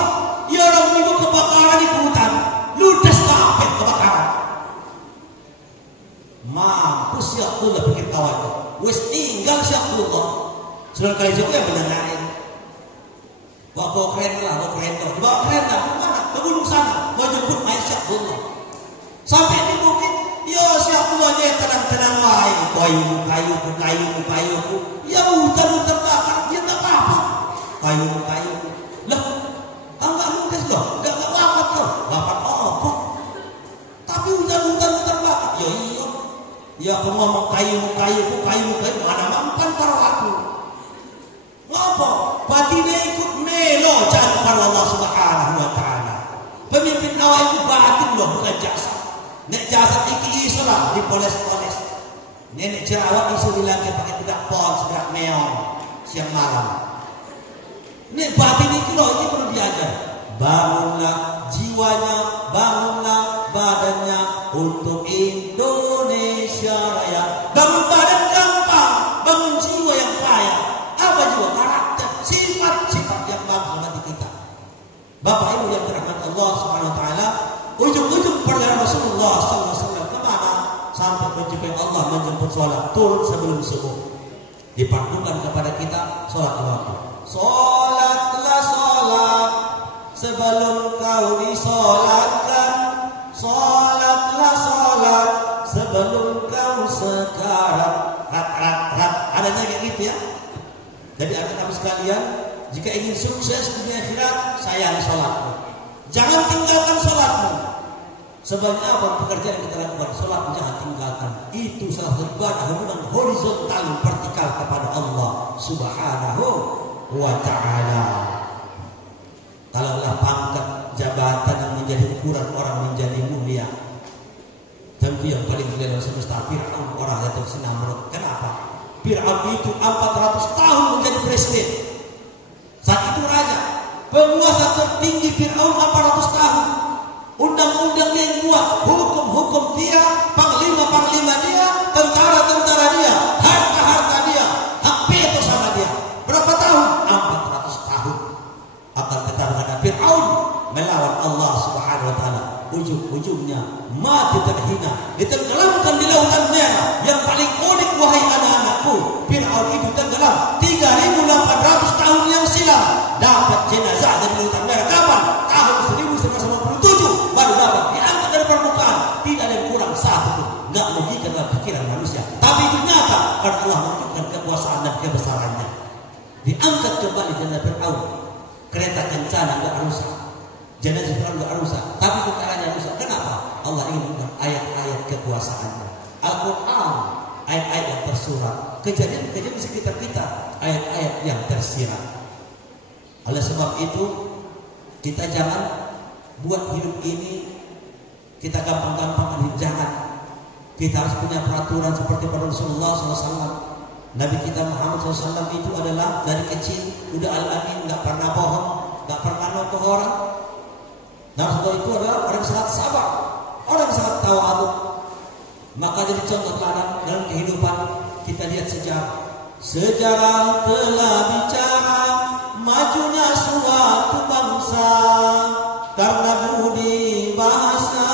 Ya orang minggu kebakaran di hutan, ludes kabeh kebakaran. Mampus ya Allah pikir kawan. Wes tinggal si Allah. Sudah kali juga yang mendengarin. Bawa keren lah. Mana? Ke gunung sana. Mau jemput main si Allah. Sampai di bukit. Ya si Allah aja tenang-tenang wae. Kayuku. Ya hutan terbakar. Dia tak apa-apa. Kayuku. Lah, enggak ludes loh. Enggak wafat loh. Wafat apa? Tapi hutan terbakar. Ya iya. Ya aku ngomong kayuku. Mana mampan para aku. Ngapa? Batinnya ikut melo jangan para Allah Subhanahu wa ta'ala. Pemimpin awal itu batin loh, bukan jasad. Nek jasad iki iso lah dipoles-poles. Nenek jerawat iso dilangkai pakai bedak pons, bedak neon siang malam. Nek batin itu loh, ini perlu diajar. Bangunlah jiwanya, bangunlah badannya untuk Indonesia Raya. Bangun badan gampang, bangun jiwa yang payah. Apa jiwa? Karakter, sifat yang bagus bagi kita. Bapak Ibu yang dirahmati Allah Subhanahu wa taala, ujung-ujung perjalanan Rasulullah sallallahu alaihi wasallam kemana? Sampai menjumpai Allah, menjemput sholat turun sebelum subuh. Dipadukan kepada kita sholat waktu. Sholatlah sholat sebelum kau disolatkan. Sholatlah sholat sebelum kau sekarat. Rat. Adanya kayak gitu ya. Jadi anak-anak sekalian, jika ingin sukses di dunia akhirat, sayangi sholatmu. Jangan tinggalkan sholatmu. Sebanyak apa pekerjaan yang kita lakukan, sholatmu jangan tinggalkan. Itu salah satu ibadah hubungan horizontal vertikal kepada Allah Subhanahu wa ta'ala. Kalaulah pangkat jabatan yang menjadi ukuran orang menjadi mulia, tentu yang paling mulia dalam semesta Fir'aun, orang atau Namrud. Kenapa? Fir'aun itu 400 tahun menjadi presiden. Saat itu raja, penguasa tertinggi Fir'aun 400 tahun. Undang-undang dia yang buat, hukum-hukum dia, panglima dia, tentara dia, harta dia, hak veto sama dia. Berapa tahun? 400 tahun. Akan tetapi karena Fir'aun melawan Allah Subhanahu wa taala, ujung-ujungnya mati terhina, ditenggelamkan di lautan merah. Yang paling unik, wahai anak-anakku, Fir'aun itu tenggelam 3.800 tahun yang silam. Dapat jenazah dari lautan merah kapan? Tahun 1997 baru dapat diangkat dari permukaan. Tidak ada yang kurang satu pun. Nggak logika dalam pikiran manusia, tapi itu nyata karena Allah menunjukkan kekuasaan dan kebesarannya. Diangkat kembali jenazah Fir'aun. Kereta kencana nggak rusak, jenazah Fir'aun nggak rusak, tapi tentaranya rusak. Kenapa? Allah ingin menunjukkan ayat-ayat kekuasaannya. Al-Quran, ayat-ayat yang tersurat. Kejadian-kejadian di sekitar kita, ayat-ayat yang tersirat. Oleh sebab itu, kita jangan buat hidup ini kita gampang-gampang hidup. Jangan. Kita harus punya peraturan seperti pada Rasulullah SAW. Nabi kita Muhammad SAW itu adalah dari kecil udah al-amin, nggak pernah bohong, nggak pernah nokoh orang. Dan Rasulullah itu adalah orang yang sangat sabar, orang yang sangat tawadhu. Maka jadi contoh teladan dalam kehidupan. Kita lihat sejarah telah bicara majunya suatu bangsa karena budi bahasa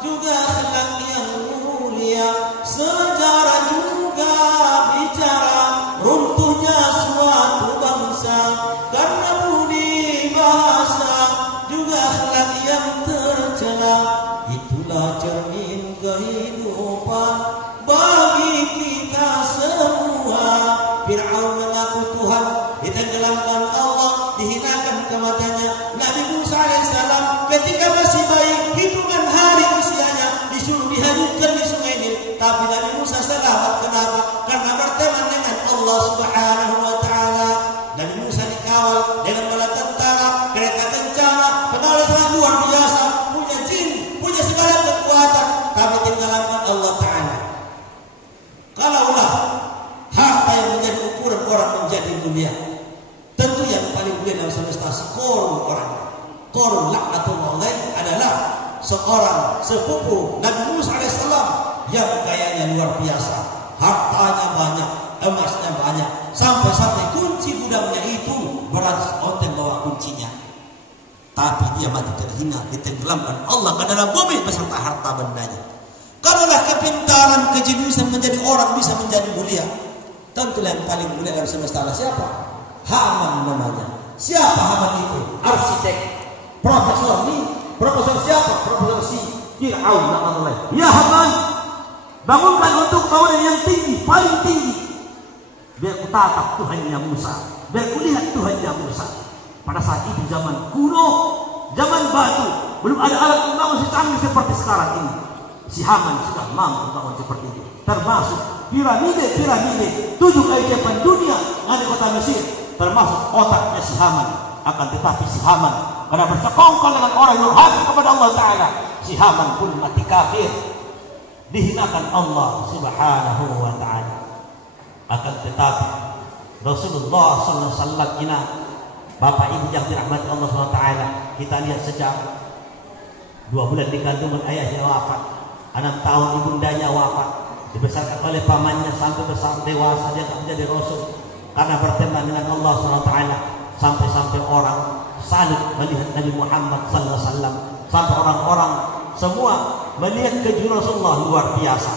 juga akhlak yang mulia. Sejarah juga bicara runtuhnya suatu bangsa karena budi bahasa juga akhlak yang tercela. Itulah cermin kehidupan bagi kita semua. Fir'aun mengaku Tuhan, ditenggelamkan Allah, dihinakan ke matanya. Nabi Musa alaihissalam ketika masih bayi, hitungan hari usianya, disuruh dihanyutkan di sungai Nil. Tapi Nabi Musa selamat. Kenapa? Karena berteman dengan Allah Subhanahu wa ta'ala. Nabi Musa dikawal dengan bala tentara, kereta kencana, penolong sangat luar biasa, punya jin, punya segala kekuatan, tapi tinggalan Allah ta'ala. Kalaulah harta yang menjadi ukuran orang menjadi mulia, tentu yang paling mulia dalam semesta Korun orang. Korun laknatullah adalah seorang sepupu Nabi Musa alaihissalam yang kayanya luar biasa, hartanya banyak, emasnya banyak, sampai-sampai kunci gudangnya itu beratus orang bawa kuncinya. Tapi dia mati terhina, ditenggelamkan Allah ke dalam bumi beserta harta bendanya. Karenalah kepintaran, kejeniusan menjadi orang bisa menjadi mulia. Tentu yang paling mulia dalam semesta Allah siapa? Haman namanya. Siapa Haman itu? Arsitek, profesor nih. Profesor siapa? Profesor si Fir'aun namanya. Ya Haman, bangunkan untuk bangunan yang tinggi, paling tinggi. Biar ku tatap Tuhannya Musa, biar ku lihat Tuhannya Musa. Pada saat itu zaman kuno, zaman batu, belum ada alat membangun secanggih seperti sekarang ini. Si Haman sudah mampu membangun seperti itu. Termasuk piramide 7 keajaiban dunia ada kota Mesir, termasuk otaknya si Haman. Akan tetapi si Haman karena bersekongkol dengan orang yang durhaka kepada Allah Ta'ala, si Haman pun mati kafir, dihinakan Allah Subhanahu wa Ta'ala. Akan tetapi Rasulullah SAW ini, Bapak Ibu yang dirahmati Allah SWT, kita lihat sejak 2 bulan di kandungan ayahnya wafat, 6 tahun ibundanya wafat, dibesarkan oleh pamannya sampai besar dewasa dia menjadi Rasul karena berteman dengan Allah SWT. Sampai-sampai orang salut melihat Nabi Muhammad SAW, sampai orang-orang semua melihat kejujuran Rasulullah luar biasa.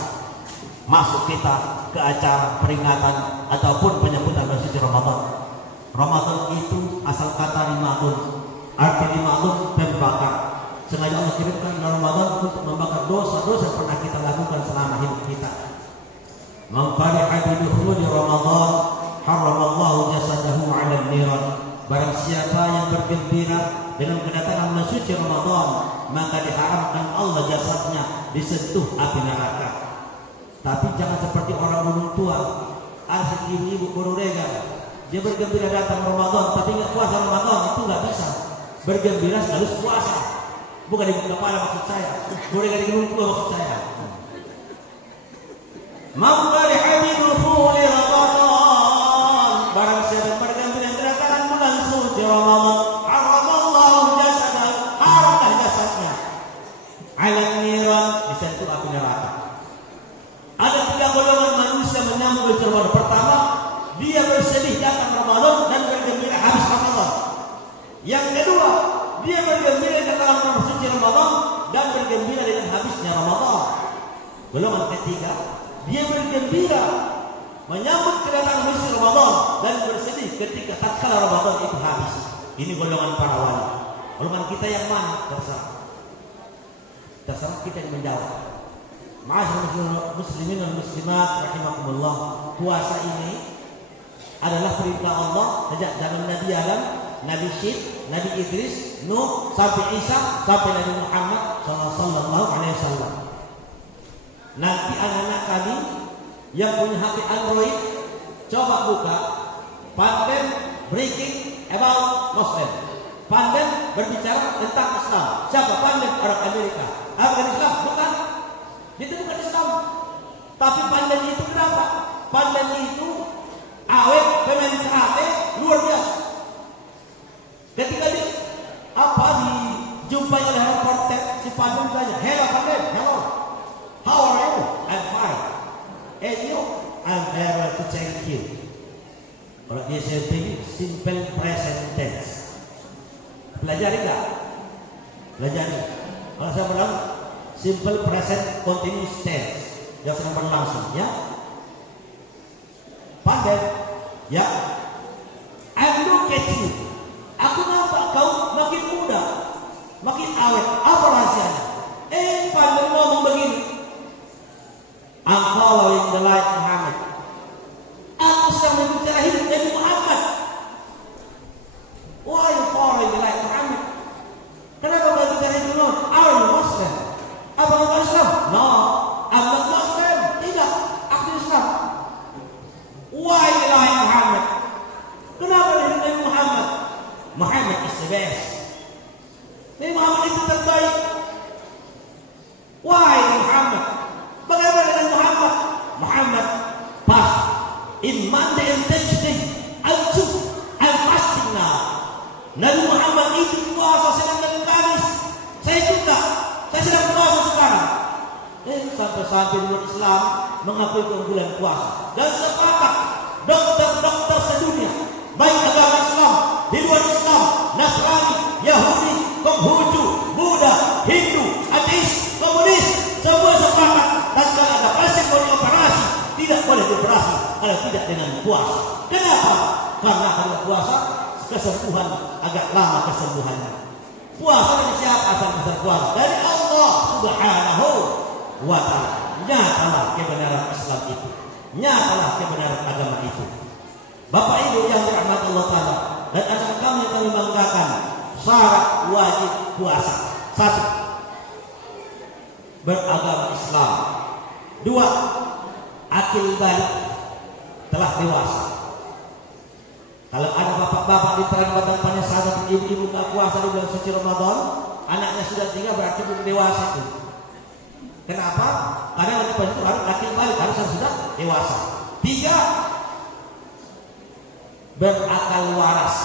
Masuk kita ke acara peringatan ataupun penyambutan bulan suci Ramadan. Ramadan itu asal kata rimadun, arti rimadun pembakar. Sengaja Allah kirimkan Ramadan untuk membakar dosa-dosa yang pernah kita lakukan selama hidup kita. Man fariha bi dukhuli Ramadan haramallahu jasadahu 'ala an-niran. Barang siapa yang bergembira dengan kedatangan bulan suci Ramadan, maka diharamkan Allah jasadnya disentuh api neraka. Tapi jangan seperti orang gunung tua, asik ibu-ibu bororega. Dia bergembira datang Ramadan, tapi nggak puasa Ramadan, itu nggak bisa. Bergembira harus puasa. Bukan di kepala maksud saya, bororega di gunung tua maksud saya. Mambari hamidul khuli Ramadan. Barang siapa yang bergembira kedatangan bulan suci Ramadan, haramallahu jasadah, haramlah jasadnya 'ala niran, disentuh api neraka. Ada 3 golongan manusia menyambut Ramadan. Pertama, dia bersedih datang Ramadan dan bergembira habis Ramadan. Yang kedua, dia bergembira datang bulan suci Ramadan dan bergembira dengan habisnya Ramadan. Golongan ketiga, dia bergembira menyambut kedatangan bulan Ramadan dan bersedih ketika tatkala Ramadan itu habis. Ini golongan para wali. Golongan kita yang mana? Terserah kita yang menjawab. Ma'asyiral muslimin dan muslimat rahimakumullah. Puasa ini adalah perintah Allah sejak zaman Nabi Adam, Nabi Syed, Nabi Idris, Nuh sampai Isa sampai Nabi Muhammad sallallahu alaihi wasallam. Nanti anak-anak kami yang punya HP Android coba buka Pandan Breaking About Muslim. Pandan berbicara tentang Islam. Siapa Pandan? Orang Amerika. Orang Islam? Bukan. Itu bukan Islam. Tapi Pandan itu kenapa? Pandan itu awet, pemain karate luar biasa. Ketika dijumpai oleh reporter, si Pandan tanya, "Hello Pandan, hello. How are you?" "I'm fine." "And you?" "I'm very to thank you." Kalau dia sebut simple present tense. Pelajari enggak? Pelajari. Kalau saya bilang simple present continuous tense yang sedang berlangsung, ya. Pandai, ya. I look at you. Aku nampak kau makin muda, makin awet. Apa rahasianya? Pandai ngomong begini. I'm following the light Muhammad. Aku sedang berbicara hidup Nabi Muhammad. Why you following the light Muhammad? Kenapa berbicara hidup Nabi? Are you Muslim? Apa kamu Islam? No, I'm not Muslim. Tidak, aku Islam. Why the light Muhammad? Kenapa hidup Nabi Muhammad? Muhammad is the best. Nabi Muhammad itu terbaik. Why Muhammad? Bagaimana dengan Muhammad? Muhammad pas in Monday and Tuesday I'm fasting now. Nabi Muhammad itu puasa Senin dan Kamis. Saya juga. Saya sedang puasa sekarang. sampai-sampai di luar Islam mengakui keunggulan puasa. Dan sepakat dokter-dokter sedunia, baik agama Islam, di luar Islam, Nasrani, Yahudi, Konghucu, Buddha, Hindu, ateis, komunis, semua sepakat tatkala ada pasien mau dioperasi tidak boleh dioperasi kalau tidak dengan puasa. Kenapa? Karena kalau puasa kesembuhan agak lama kesembuhannya. Puasa dari siapa asal puasa? Dari Allah Subhanahu wa ta'ala. Nyatalah kebenaran Islam itu, nyatalah kebenaran agama itu. Bapak Ibu yang dirahmati Allah Ta'ala, dan anak kami yang kami banggakan, syarat wajib puasa: 1. Beragama Islam. 2. Akil balik, telah dewasa. Kalau ada bapak-bapak di terang pada saat ibu-ibu tak puasa di bulan suci Ramadan, anaknya sudah 3 berarti belum dewasa itu. Kenapa? Karena wanita itu harus akil balik, harus sudah dewasa. 3. Berakal waras,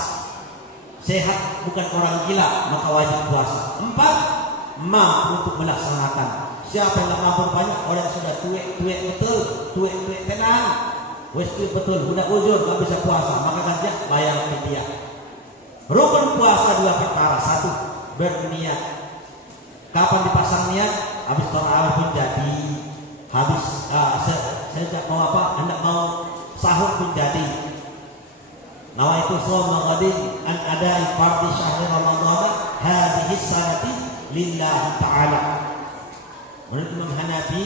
sehat, bukan orang gila, maka wajib puasa. 4. Mampu untuk melaksanakan. Siapa yang tak mampu banyak? Orang yang sudah tuek betul, tuek tenang, wes betul, udah ujur, tak bisa puasa, maka kan dia bayar fidyah. Rukun puasa 2 perkara. 1. Berniat. Kapan dipasang niat? Habis tarawih pun jadi, habis sejak mau apa, hendak mau sahur pun jadi. Nawaitu shawma ghadin an adai fardhi syahri Ramadan hadhihi sanati lillahi ta'ala. Menurut Imam Hanafi,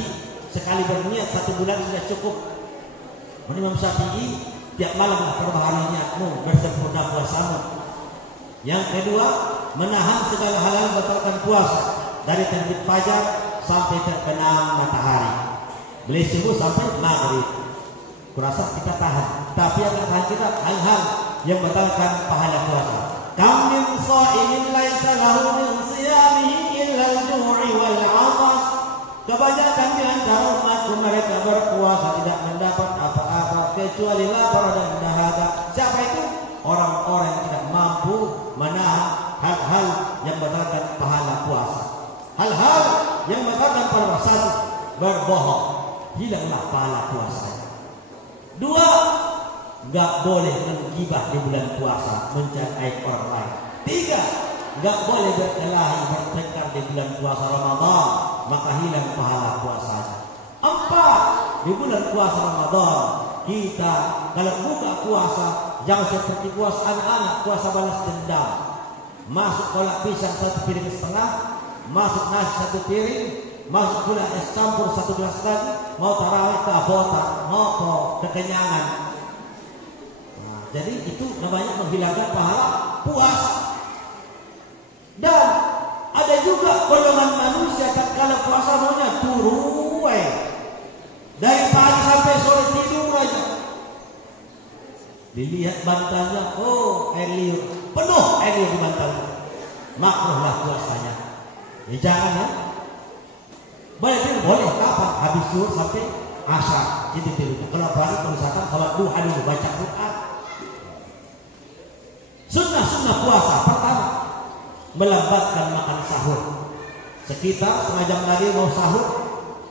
sekali berniat 1 bulan sudah cukup. Menurut Imam Syafi'i, tiap malam pada hari niatmu bersempurna puasamu. Yang kedua, menahan segala hal yang membatalkan puasa, dari terbit fajar sampai terbenam matahari, beli subuh sampai maghrib. Kurasa kita tahan, tapi yang tahan kita hal-hal yang membatalkan pahala puasa. Kam min sha'imin laisa lahu min siyamihi illa al-ju'i wal 'atash. Kebanyakan di antara umatku mereka berpuasa tidak mendapat apa-apa kecuali lapar dan dahaga. Siapa itu? Orang-orang yang tidak mampu menahan hal-hal yang membatalkan pahala puasa. Hal-hal yang membatalkan pahala puasa. 1. Berbohong, hilanglah pahala puasanya. 2. Enggak boleh menggibah di bulan puasa, mencari aib orang lain. 3. Enggak boleh berkelahi, bertengkar di bulan puasa Ramadan, maka hilang pahala puasanya. 4. Di bulan puasa Ramadan kita kalau buka puasa jangan seperti puasa anak-anak, puasa balas dendam. Masuk kolak pisang 1 piring setengah, masuk nasi 1 piring, masuk pula es campur 1 gelas lagi, mau tarawih ke abotan, mau kekenyangan. Nah, jadi itu namanya menghilangkan pahala puasa. Dan ada juga golongan manusia kalau puasa maunya turuwe, dari pagi sampai sore tidur aja. Dilihat bantalnya, oh air liur, penuh air liur di bantalnya. Makruhlah puasanya. Ya jangan ya. Boleh kapan? Habis zuhur sampai asar. Jadi tidur. Kalau balik misalkan salat duha dulu baca Quran. Sunnah puasa pertama, melambatkan makan sahur. Sekitar setengah jam lagi mau sahur,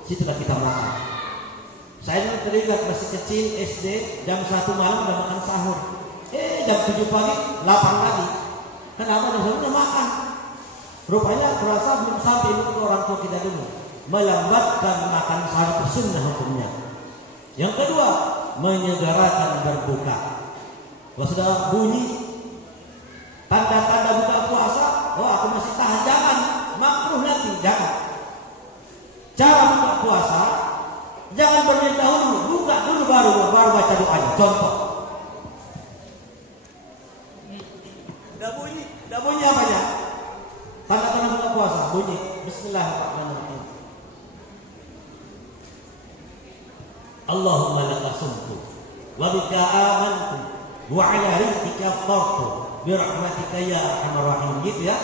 situlah kita makan. Saya teringat masih kecil SD, jam 1 malam udah makan sahur. Jam 7 pagi, 8 lagi. Kenapa? Udah makan. Rupanya terasa belum sampai itu orang tua kita dulu. Melambatkan makan sahur itu sunnah hukumnya. Yang kedua, menyegerakan berbuka. Kalau sudah bunyi tanda-tanda buka puasa, oh aku masih tahan, jangan. Makruh nanti, jangan. Cara buka puasa, jangan berniat dahulu, buka dulu baru baca doanya. Contoh, udah bunyi apanya? Tanda-tanda buka puasa, bunyi Bismillahirrahmanirrahim. Allahumma laka sumtu wa bika amantu wa ala rizqika aftartu bi rahmatika ya arhamar rahim. Gitu ya.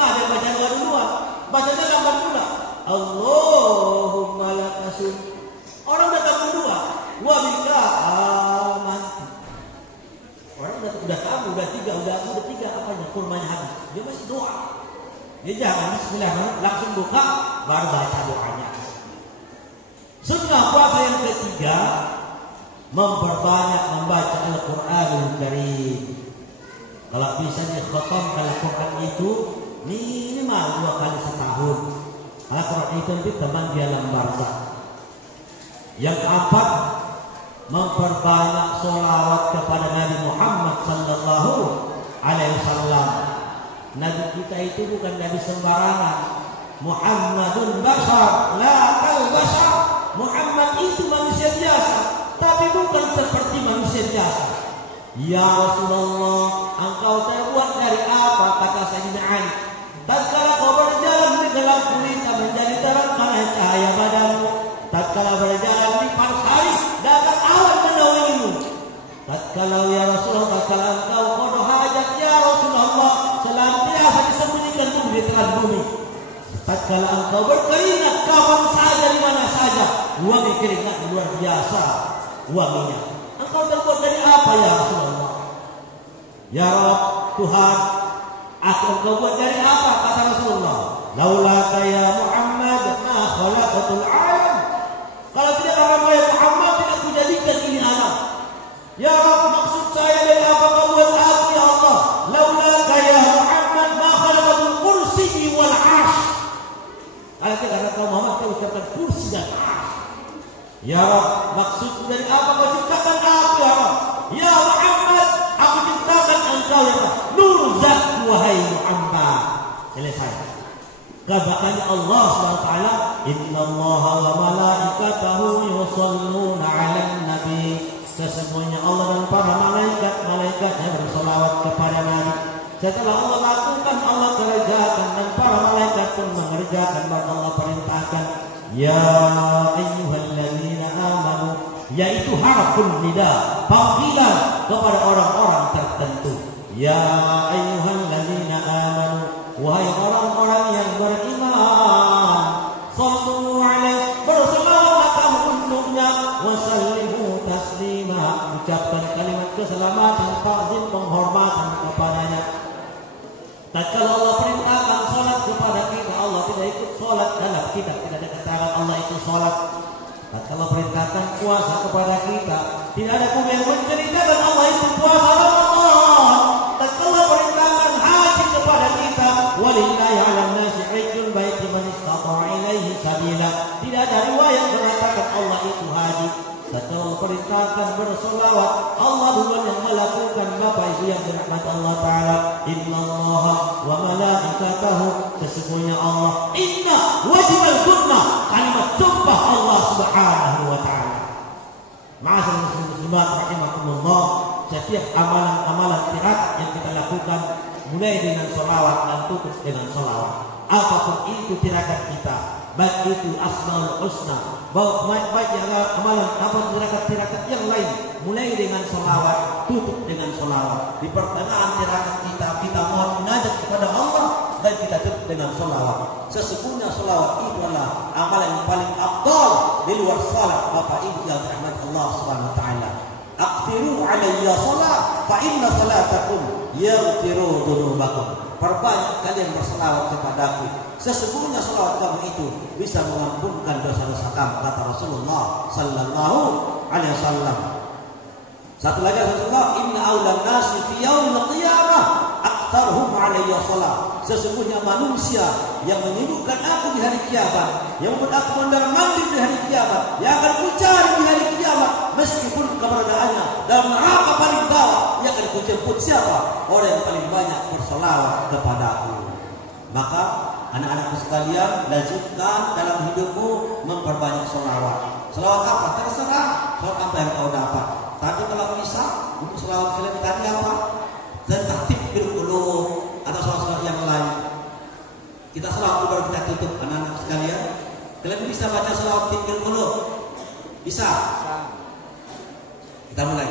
Ada baca doa duluan, bacanya lambat pula. Allahumma laka sumtu. Orang datang kedua, wa bika amantu. Orang udah tahu, udah 3, udah 3 apanya? Kurmanya habis. Dia masih doa. Ya jangan bismillah langsung buka baru baca doanya. Sunnah puasa yang ketiga, memperbanyak membaca Al-Qur'anul Karim. Kalau bisa dikhatamkan Al-Qur'an itu minimal 2 kali setahun. Al-Qur'an itu nanti teman di alam barzakh. Yang keempat, memperbanyak sholawat kepada Nabi Muhammad sallallahu alaihi wasallam. Nabi kita itu bukan Nabi sembarangan. Muhammadun bashar la kal bashar. Muhammad itu manusia biasa, tapi bukan seperti manusia biasa. Ya Rasulullah, engkau terbuat dari apa? Kata Sayyidina Ali. Tatkala kau berjalan di gelap gulita menjadi terang karena cahaya badanmu. Tatkala berjalan di pagi hari datang awan menaungimu. Tatkala ya Rasulullah, tatkala engkau qada hajat ya Rasulullah, senantiasa disembunyikan di tengah bumi. Tatkala engkau berkeringat kapan saja di mana saja, wangi keringat luar biasa wanginya. Engkau terbuat dari apa ya Rasulullah? Ya Rabb, Tuhan, aku engkau buat dari apa? Kata Rasulullah, laulaka ya Muhammad ma khalaqatul alam. Kalau tidak karena ya Muhammad tidak kujadikan ini alam. Ya Rabb, maksud saya dari apa kau buat aku ya Allah? Laulaka ya Muhammad ma khalaqatul kursi wal arsh. Kalau tidak karena kau Muhammad kau ucapkan kursi dan arsh. Ya Rabb, maksud dari apa kau ciptakan aku ya Rabb? Ya Muhammad, aku ciptakan engkau ya Rabb. Nur zat wahai Muhammad. Selesai. Katakan Allah SWT, innallaha wa malaikatahu yusalluna 'alan nabi. Sesungguhnya Allah dan para malaikat-malaikatnya berselawat kepada Nabi. Setelah Allah lakukan, Allah kerjakan, dan para malaikat pun mengerjakan yang Allah perintahkan. Ya ayyuhalladzina amanu, yaitu harfun nida, panggilan kepada orang-orang tertentu. Ya ayyuhalladzina amanu, wahai orang-orang yang beriman, sallu alaihi, berselawatlah kamu untuknya, wasallimu taslima, ucapkan kalimat keselamatan, takzim, penghormatan kepadanya. Tatkala Allah perintahkan salat kepada kita, Allah tidak ikut salat dalam kita, tidak ada keterangan Allah itu salat. Tatkala perintahkan puasa kepada kita, tidak ada pun yang menceritakan Allah itu puasa Ramadan. Tatkala perintahkan haji kepada kita, walillahi 'alan nasi hajjul baiti man istata'a ilaihi sabila. Tidak ada riwayat mengatakan Allah itu haji. Tatkala perintahkan bersolawat, Allah bukan yang melakukan. Bapak Ibu yang dirahmati Allah Ta'ala, innallaha wa malaikatahu, sesungguhnya Allah, inna wajibal gunna, kalimat sumpah Allah Subhanahu wa Ta'ala. Ma'asyiral muslimat rahimakumullah, setiap amalan-amalan tirakat yang kita lakukan mulai dengan sholawat dan tutup dengan sholawat. Apapun itu tirakat kita, baik itu asmaul husna, baik amalan apa tirakat yang lain, mulai dengan sholawat, tutup dengan sholawat. Di pertengahan tirakat kita mohon munajat kepada Allah, dan kita tutup dengan sholawat. Sesungguhnya sholawat itu adalah amalan yang paling afdal di luar salat. Bapak Ibu yang dirahmati Allah Subhanahu wa Ta'ala, aqfiru alayya salat fa inna salatakum yaghfiru dzunubakum. Perbanyak kalian berselawat kepadaku, sesungguhnya selawat kamu itu bisa mengampunkan dosa-dosa kamu, kata Rasulullah sallallahu alaihi wasallam. Satu lagi Rasulullah, inna awlan nasi fi yaumil qiyamah aktsaruhum alayya salat. Sesungguhnya manusia yang menyibukkan aku di hari kiamat, yang membuat aku mondar-mandir di hari kiamat, yang akan kucari di hari kiamat, meskipun keberadaannya dalam neraka paling bawah, yang akan kujemput siapa? Orang yang paling banyak berselawat kepadaku. Maka anak-anakku sekalian, lazimkan dalam hidupmu memperbanyak selawat. Selawat apa? Terserah. Selawat apa yang kau dapat. Tapi kalau bisa, untuk selawat kalian tadi apa? Dan tertib dulu atau selawat yang lain. Kita selawat baru kita tutup, anak-anak sekalian. Kalian bisa baca selawat tidur dulu? Bisa? Kita mulai.